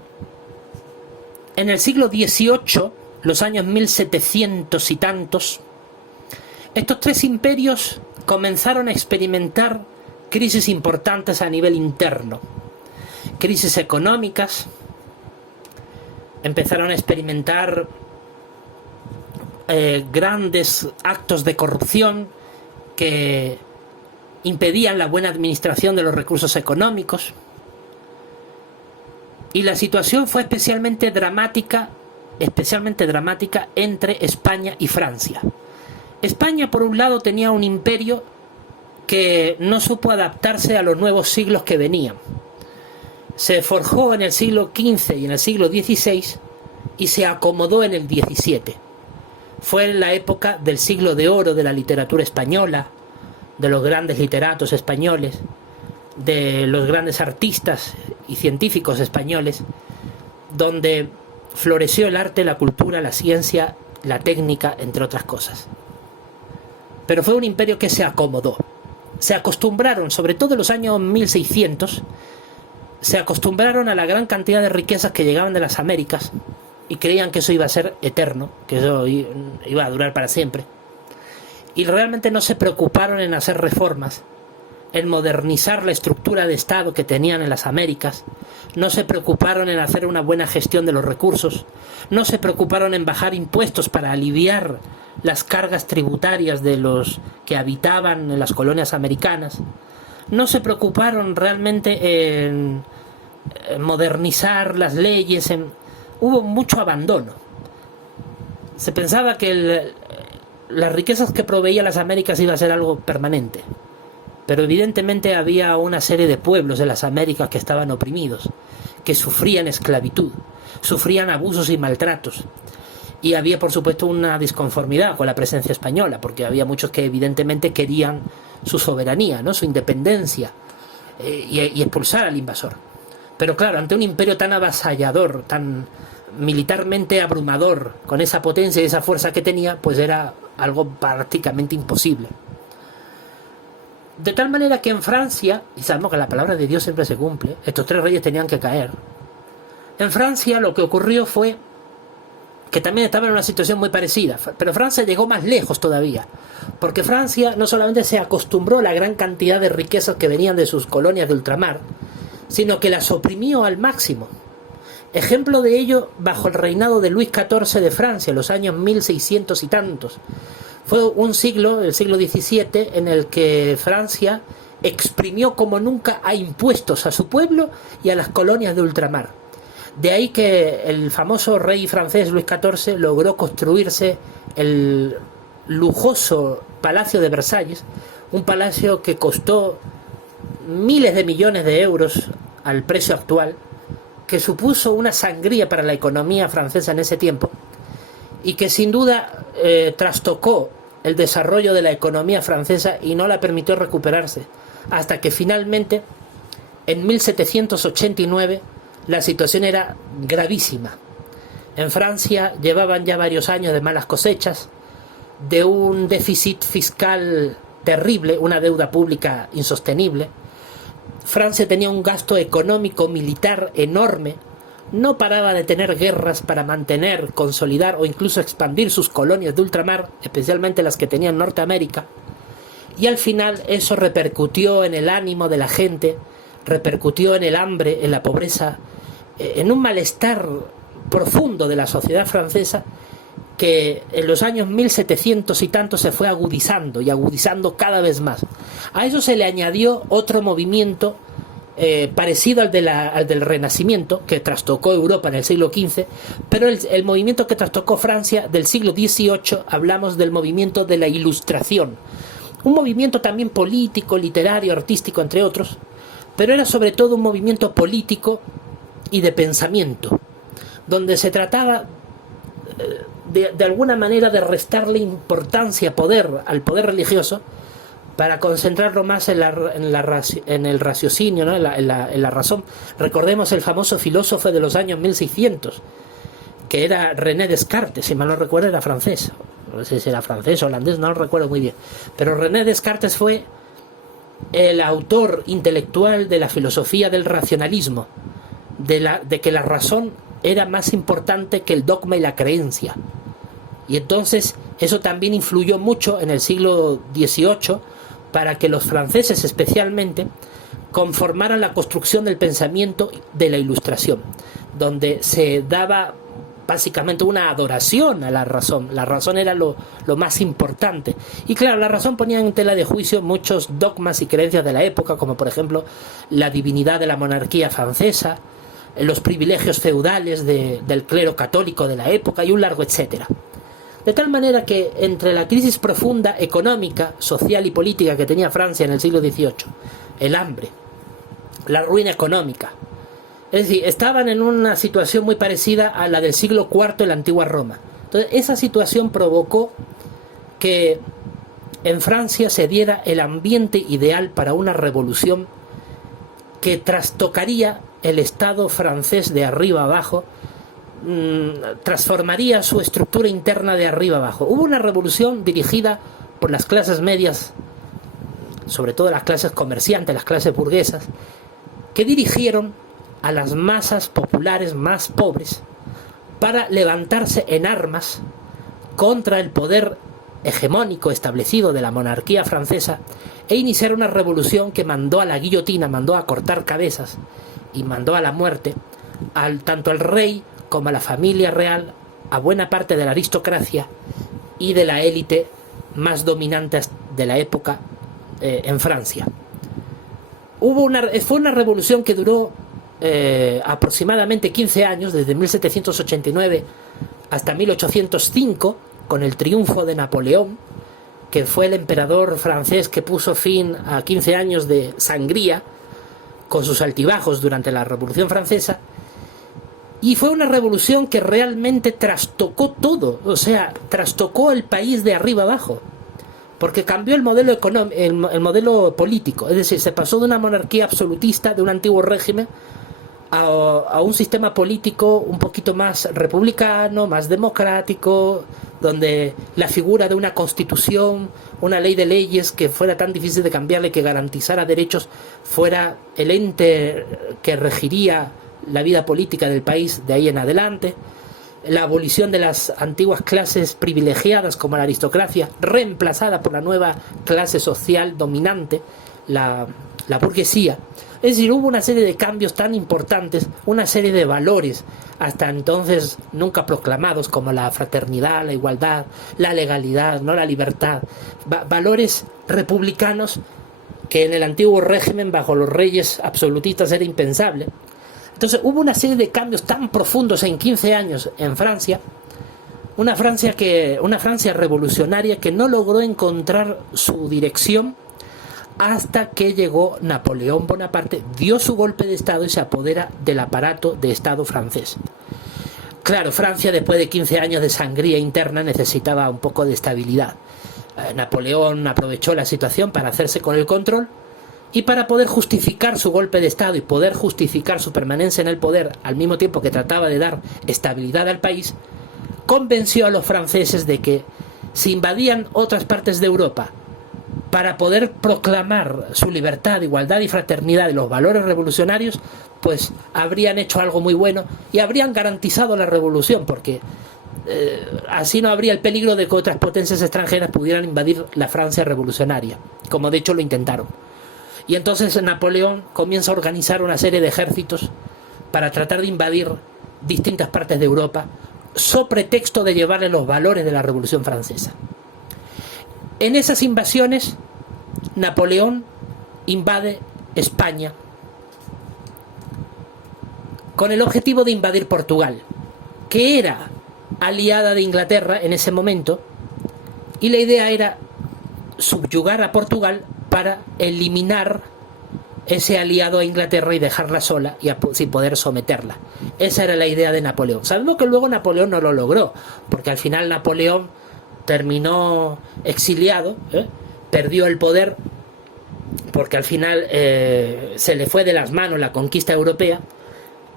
en el siglo XVIII, los años 1700 y tantos, estos tres imperios comenzaron a experimentar crisis importantes a nivel interno. Crisis económicas, empezaron a experimentar grandes actos de corrupción que impedían la buena administración de los recursos económicos. Y la situación fue especialmente dramática entre España y Francia. España, por un lado, tenía un imperio que no supo adaptarse a los nuevos siglos que venían. Se forjó en el siglo XV y en el siglo XVI y se acomodó en el XVII. Fue la época del siglo de oro de la literatura española, de los grandes literatos españoles, de los grandes artistas y científicos españoles, donde floreció el arte, la cultura, la ciencia, la técnica, entre otras cosas. Pero fue un imperio que se acomodó. Se acostumbraron, sobre todo en los años 1600, se acostumbraron a la gran cantidad de riquezas que llegaban de las Américas y creían que eso iba a ser eterno, que eso iba a durar para siempre. Y realmente no se preocuparon en hacer reformas, en modernizar la estructura de Estado que tenían en las Américas, no se preocuparon en hacer una buena gestión de los recursos, no se preocuparon en bajar impuestos para aliviar las cargas tributarias de los que habitaban en las colonias americanas, no se preocuparon realmente en modernizar las leyes, hubo mucho abandono. Se pensaba que las riquezas que proveía las Américas iba a ser algo permanente. Pero evidentemente había una serie de pueblos de las Américas que estaban oprimidos, que sufrían esclavitud, sufrían abusos y maltratos. Y había, por supuesto, una disconformidad con la presencia española, porque había muchos que evidentemente querían su soberanía, ¿no? Su independencia, y expulsar al invasor. Pero claro, ante un imperio tan avasallador, tan militarmente abrumador, con esa potencia y esa fuerza que tenía, pues era algo prácticamente imposible. De tal manera que en Francia, y sabemos que la palabra de Dios siempre se cumple, estos 3 reyes tenían que caer. En Francia lo que ocurrió fue que también estaba en una situación muy parecida, pero Francia llegó más lejos todavía, porque Francia no solamente se acostumbró a la gran cantidad de riquezas que venían de sus colonias de ultramar, sino que las oprimió al máximo. Ejemplo de ello bajo el reinado de Luis XIV de Francia, los años 1600 y tantos. Fue un siglo, el siglo XVII, en el que Francia exprimió como nunca a impuestos a su pueblo y a las colonias de ultramar. De ahí que el famoso rey francés Luis XIV logró construirse el lujoso Palacio de Versalles, un palacio que costó miles de millones de euros al precio actual, que supuso una sangría para la economía francesa en ese tiempo, y que sin duda trastocó el desarrollo de la economía francesa y no la permitió recuperarse, hasta que finalmente, en 1789, la situación era gravísima. En Francia llevaban ya varios años de malas cosechas, de un déficit fiscal terrible, una deuda pública insostenible. Francia tenía un gasto económico militar enorme, no paraba de tener guerras para mantener, consolidar o incluso expandir sus colonias de ultramar, especialmente las que tenía en Norteamérica, y al final eso repercutió en el ánimo de la gente, repercutió en el hambre, en la pobreza, en un malestar profundo de la sociedad francesa que en los años 1700 y tanto se fue agudizando y agudizando cada vez más. A eso se le añadió otro movimiento parecido al del Renacimiento, que trastocó Europa en el siglo XV, pero el movimiento que trastocó Francia del siglo XVIII, hablamos del movimiento de la Ilustración, un movimiento también político, literario, artístico, entre otros, pero era sobre todo un movimiento político y de pensamiento, donde se trataba de alguna manera de restarle importancia al poder religioso para concentrarlo más en el raciocinio, ¿no? en la razón. Recordemos el famoso filósofo de los años 1600, que era René Descartes, si mal no recuerdo era francés, no sé si era francés o holandés, no lo recuerdo muy bien, pero René Descartes fue el autor intelectual de la filosofía del racionalismo, de que la razón era más importante que el dogma y la creencia. Y entonces eso también influyó mucho en el siglo XVIII para que los franceses especialmente conformaran la construcción del pensamiento de la Ilustración, donde se daba básicamente una adoración a la razón. La razón era lo más importante. Y claro, la razón ponía en tela de juicio muchos dogmas y creencias de la época, como por ejemplo la divinidad de la monarquía francesa, los privilegios feudales del clero católico de la época y un largo etcétera. De tal manera que entre la crisis profunda económica, social y política que tenía Francia en el siglo XVIII, el hambre, la ruina económica, es decir, estaban en una situación muy parecida a la del siglo IV en la antigua Roma. Entonces, esa situación provocó que en Francia se diera el ambiente ideal para una revolución que trastocaría el Estado francés de arriba abajo, transformaría su estructura interna de arriba abajo. Hubo una revolución dirigida por las clases medias, sobre todo las clases comerciantes, las clases burguesas, que dirigieron a las masas populares más pobres para levantarse en armas contra el poder hegemónico establecido de la monarquía francesa e iniciar una revolución que mandó a la guillotina, mandó a cortar cabezas y mandó a la muerte tanto al rey como a la familia real, a buena parte de la aristocracia y de la élite más dominante de la época en Francia. Fue una revolución que duró aproximadamente 15 años, desde 1789 hasta 1805, con el triunfo de Napoleón, que fue el emperador francés que puso fin a 15 años de sangría con sus altibajos durante la Revolución Francesa. Y fue una revolución que realmente trastocó todo, o sea, trastocó el país de arriba abajo, porque cambió el modelo el modelo político, es decir, se pasó de una monarquía absolutista, de un antiguo régimen, a un sistema político un poquito más republicano, más democrático, donde la figura de una constitución, una ley de leyes que fuera tan difícil de cambiarle, que garantizara derechos, fuera el ente que regiría la vida política del país de ahí en adelante. La abolición de las antiguas clases privilegiadas como la aristocracia, reemplazada por la nueva clase social dominante, la burguesía. Es decir, hubo una serie de cambios tan importantes, una serie de valores hasta entonces nunca proclamados, como la fraternidad, la igualdad, la legalidad, no la libertad, valores republicanos que en el antiguo régimen bajo los reyes absolutistas era impensable. Entonces hubo una serie de cambios tan profundos en 15 años en Francia, una Francia revolucionaria que no logró encontrar su dirección hasta que llegó Napoleón Bonaparte, dio su golpe de Estado y se apodera del aparato de Estado francés. Claro, Francia, después de 15 años de sangría interna, necesitaba un poco de estabilidad. Napoleón aprovechó la situación para hacerse con el control y para poder justificar su golpe de Estado y poder justificar su permanencia en el poder al mismo tiempo que trataba de dar estabilidad al país, convenció a los franceses de que si invadían otras partes de Europa para poder proclamar su libertad, igualdad y fraternidad y los valores revolucionarios, pues habrían hecho algo muy bueno y habrían garantizado la revolución, porque así no habría el peligro de que otras potencias extranjeras pudieran invadir la Francia revolucionaria, como de hecho lo intentaron. Y entonces Napoleón comienza a organizar una serie de ejércitos para tratar de invadir distintas partes de Europa, so pretexto de llevarle los valores de la Revolución Francesa. En esas invasiones, Napoleón invade España con el objetivo de invadir Portugal, que era aliada de Inglaterra en ese momento, y la idea era subyugar a Portugal para eliminar ese aliado a Inglaterra y dejarla sola y sin poder someterla. Esa era la idea de Napoleón. Sabemos que luego Napoleón no lo logró, porque al final Napoleón terminó exiliado, perdió el poder, porque al final se le fue de las manos la conquista europea.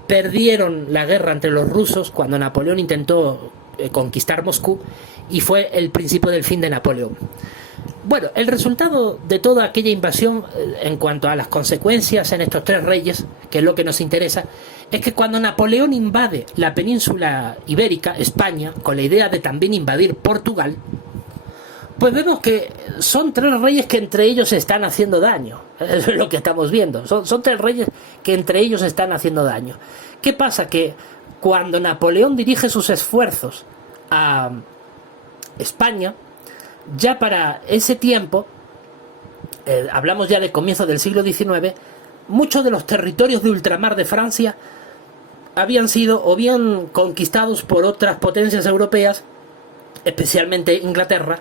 Perdieron la guerra entre los rusos cuando Napoleón intentó conquistar Moscú, y fue el principio del fin de Napoleón. Bueno, el resultado de toda aquella invasión, en cuanto a las consecuencias en estos tres reyes, que es lo que nos interesa, es que cuando Napoleón invade la península ibérica, España, con la idea de también invadir Portugal, pues vemos que son tres reyes que entre ellos se están haciendo daño. Es lo que estamos viendo. Son tres reyes que entre ellos se están haciendo daño. ¿Qué pasa? Que cuando Napoleón dirige sus esfuerzos a España, ya para ese tiempo, hablamos ya de comienzo del siglo XIX, muchos de los territorios de ultramar de Francia habían sido o bien conquistados por otras potencias europeas, especialmente Inglaterra,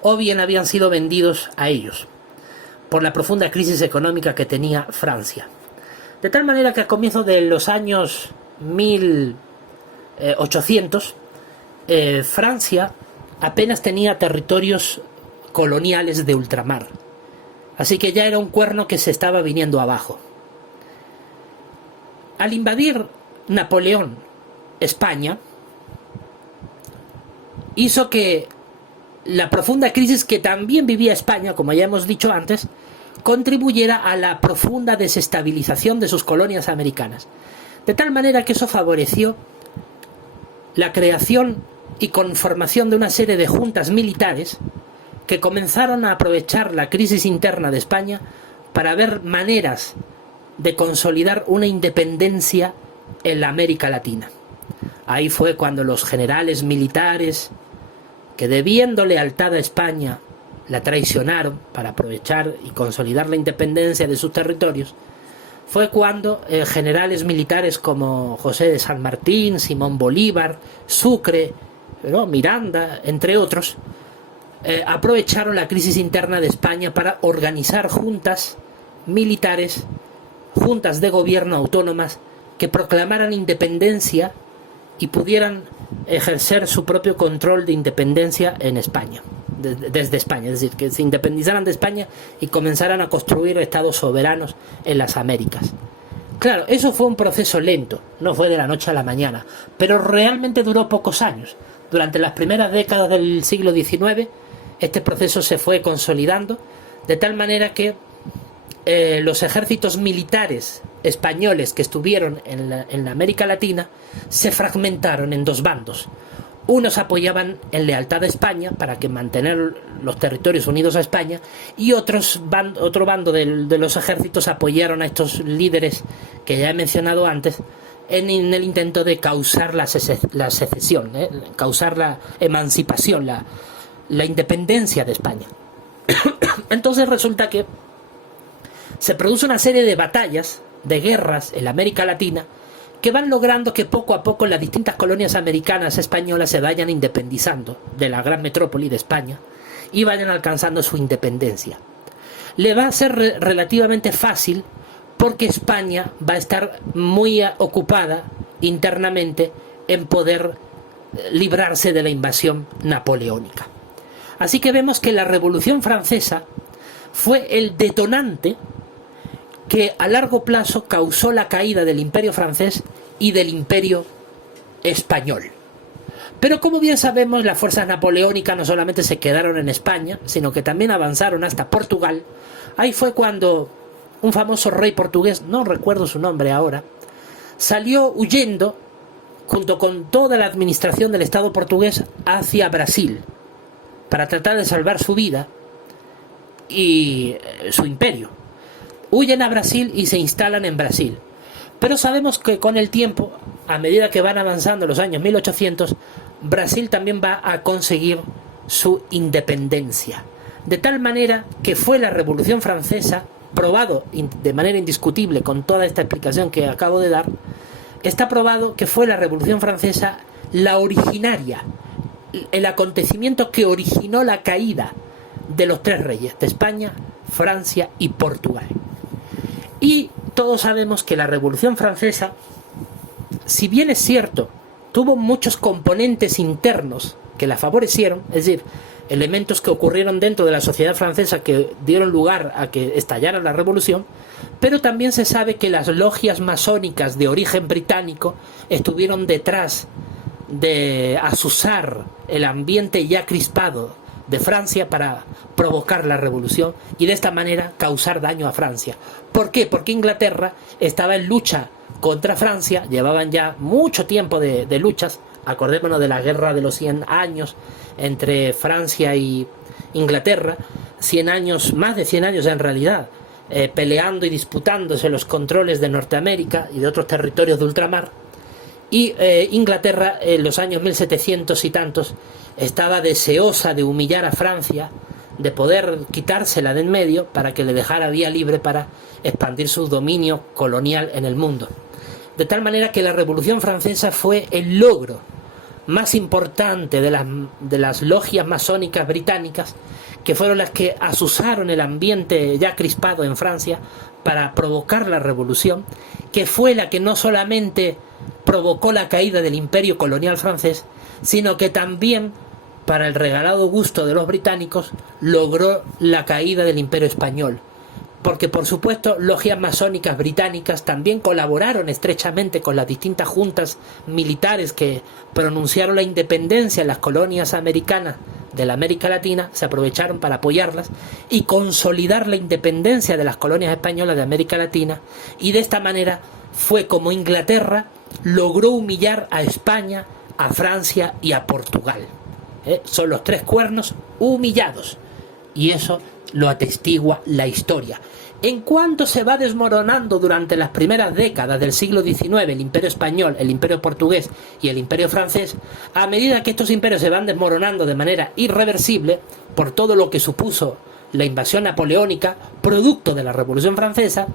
o bien habían sido vendidos a ellos por la profunda crisis económica que tenía Francia. De tal manera que a comienzos de los años 1800, Francia apenas tenía territorios coloniales de ultramar. Así que ya era un cuerno que se estaba viniendo abajo. Al invadir Napoleón España, hizo que la profunda crisis que también vivía España, como ya hemos dicho antes, contribuyera a la profunda desestabilización de sus colonias americanas. De tal manera que eso favoreció la creación y conformación de una serie de juntas militares que comenzaron a aprovechar la crisis interna de España para ver maneras de consolidar una independencia en la América Latina. Ahí fue cuando los generales militares, que debiendo lealtad a España la traicionaron para aprovechar y consolidar la independencia de sus territorios, fue cuando generales militares como José de San Martín, Simón Bolívar, Sucre, Miranda, entre otros, aprovecharon la crisis interna de España para organizar juntas militares, juntas de gobierno autónomas que proclamaran independencia y pudieran ejercer su propio control de independencia en España, desde España, es decir, que se independizaran de España y comenzaran a construir estados soberanos en las Américas. Claro, eso fue un proceso lento, no fue de la noche a la mañana, pero realmente duró pocos años. Durante las primeras décadas del siglo XIX, este proceso se fue consolidando, de tal manera que los ejércitos militares españoles que estuvieron en la América Latina se fragmentaron en dos bandos. Unos apoyaban en lealtad a España para que mantener los territorios unidos a España, y otro bando de los ejércitos apoyaron a estos líderes que ya he mencionado antes en el intento de causar la secesión, causar la emancipación, la independencia de España. Entonces resulta que se produce una serie de batallas, de guerras en la América Latina, que van logrando que poco a poco las distintas colonias americanas españolas se vayan independizando de la gran metrópoli de España y vayan alcanzando su independencia. Le va a ser relativamente fácil porque España va a estar muy ocupada internamente en poder librarse de la invasión napoleónica. Así que vemos que la Revolución Francesa fue el detonante que a largo plazo causó la caída del Imperio francés y del Imperio español. Pero como bien sabemos, las fuerzas napoleónicas no solamente se quedaron en España, sino que también avanzaron hasta Portugal. Ahí fue cuando un famoso rey portugués, no recuerdo su nombre ahora, salió huyendo junto con toda la administración del Estado portugués hacia Brasil para tratar de salvar su vida y su imperio. Huyen a Brasil y se instalan en Brasil. Pero sabemos que con el tiempo, a medida que van avanzando los años 1800, Brasil también va a conseguir su independencia. De tal manera que fue la Revolución Francesa, probado de manera indiscutible con toda esta explicación que acabo de dar, está probado que fue la Revolución Francesa la originaria, el acontecimiento que originó la caída de los tres reyes, de España, Francia y Portugal. Y todos sabemos que la Revolución Francesa, si bien es cierto, tuvo muchos componentes internos que la favorecieron, es decir, elementos que ocurrieron dentro de la sociedad francesa que dieron lugar a que estallara la revolución, pero también se sabe que las logias masónicas de origen británico estuvieron detrás de azuzar el ambiente ya crispado de Francia para provocar la revolución y de esta manera causar daño a Francia. ¿Por qué? Porque Inglaterra estaba en lucha contra Francia, llevaban ya mucho tiempo de luchas, acordémonos de la guerra de los 100 años entre Francia y Inglaterra, 100 años, más de 100 años en realidad, peleando y disputándose los controles de Norteamérica y de otros territorios de ultramar. Y Inglaterra en los años 1700 y tantos estaba deseosa de humillar a Francia, de poder quitársela de en medio para que le dejara vía libre para expandir su dominio colonial en el mundo. De tal manera que la Revolución Francesa fue el logro más importante de las logias masónicas británicas, que fueron las que azuzaron el ambiente ya crispado en Francia para provocar la revolución, que fue la que no solamente provocó la caída del imperio colonial francés, sino que también, para el regalado gusto de los británicos, logró la caída del imperio español. Porque, por supuesto, logias masónicas británicas también colaboraron estrechamente con las distintas juntas militares que pronunciaron la independencia en las colonias americanas de la América Latina, se aprovecharon para apoyarlas y consolidar la independencia de las colonias españolas de América Latina, y de esta manera fue como Inglaterra logró humillar a España, a Francia y a Portugal. Son los tres cuernos humillados, y eso lo atestigua la historia. En cuanto se va desmoronando durante las primeras décadas del siglo XIX el imperio español, el imperio portugués y el imperio francés, a medida que estos imperios se van desmoronando de manera irreversible por todo lo que supuso la invasión napoleónica, producto de la Revolución Francesa,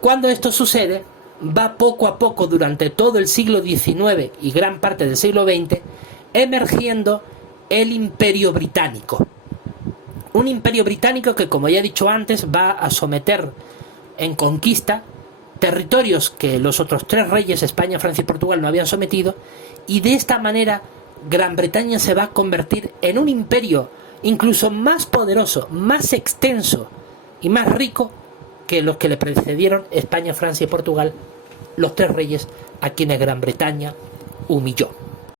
cuando esto sucede, va poco a poco durante todo el siglo XIX y gran parte del siglo XX emergiendo el Imperio Británico. Un imperio británico que, como ya he dicho antes, va a someter en conquista territorios que los otros tres reyes, España, Francia y Portugal, no habían sometido, y de esta manera Gran Bretaña se va a convertir en un imperio incluso más poderoso, más extenso y más rico que los que le precedieron España, Francia y Portugal, los tres reyes a quienes Gran Bretaña humilló.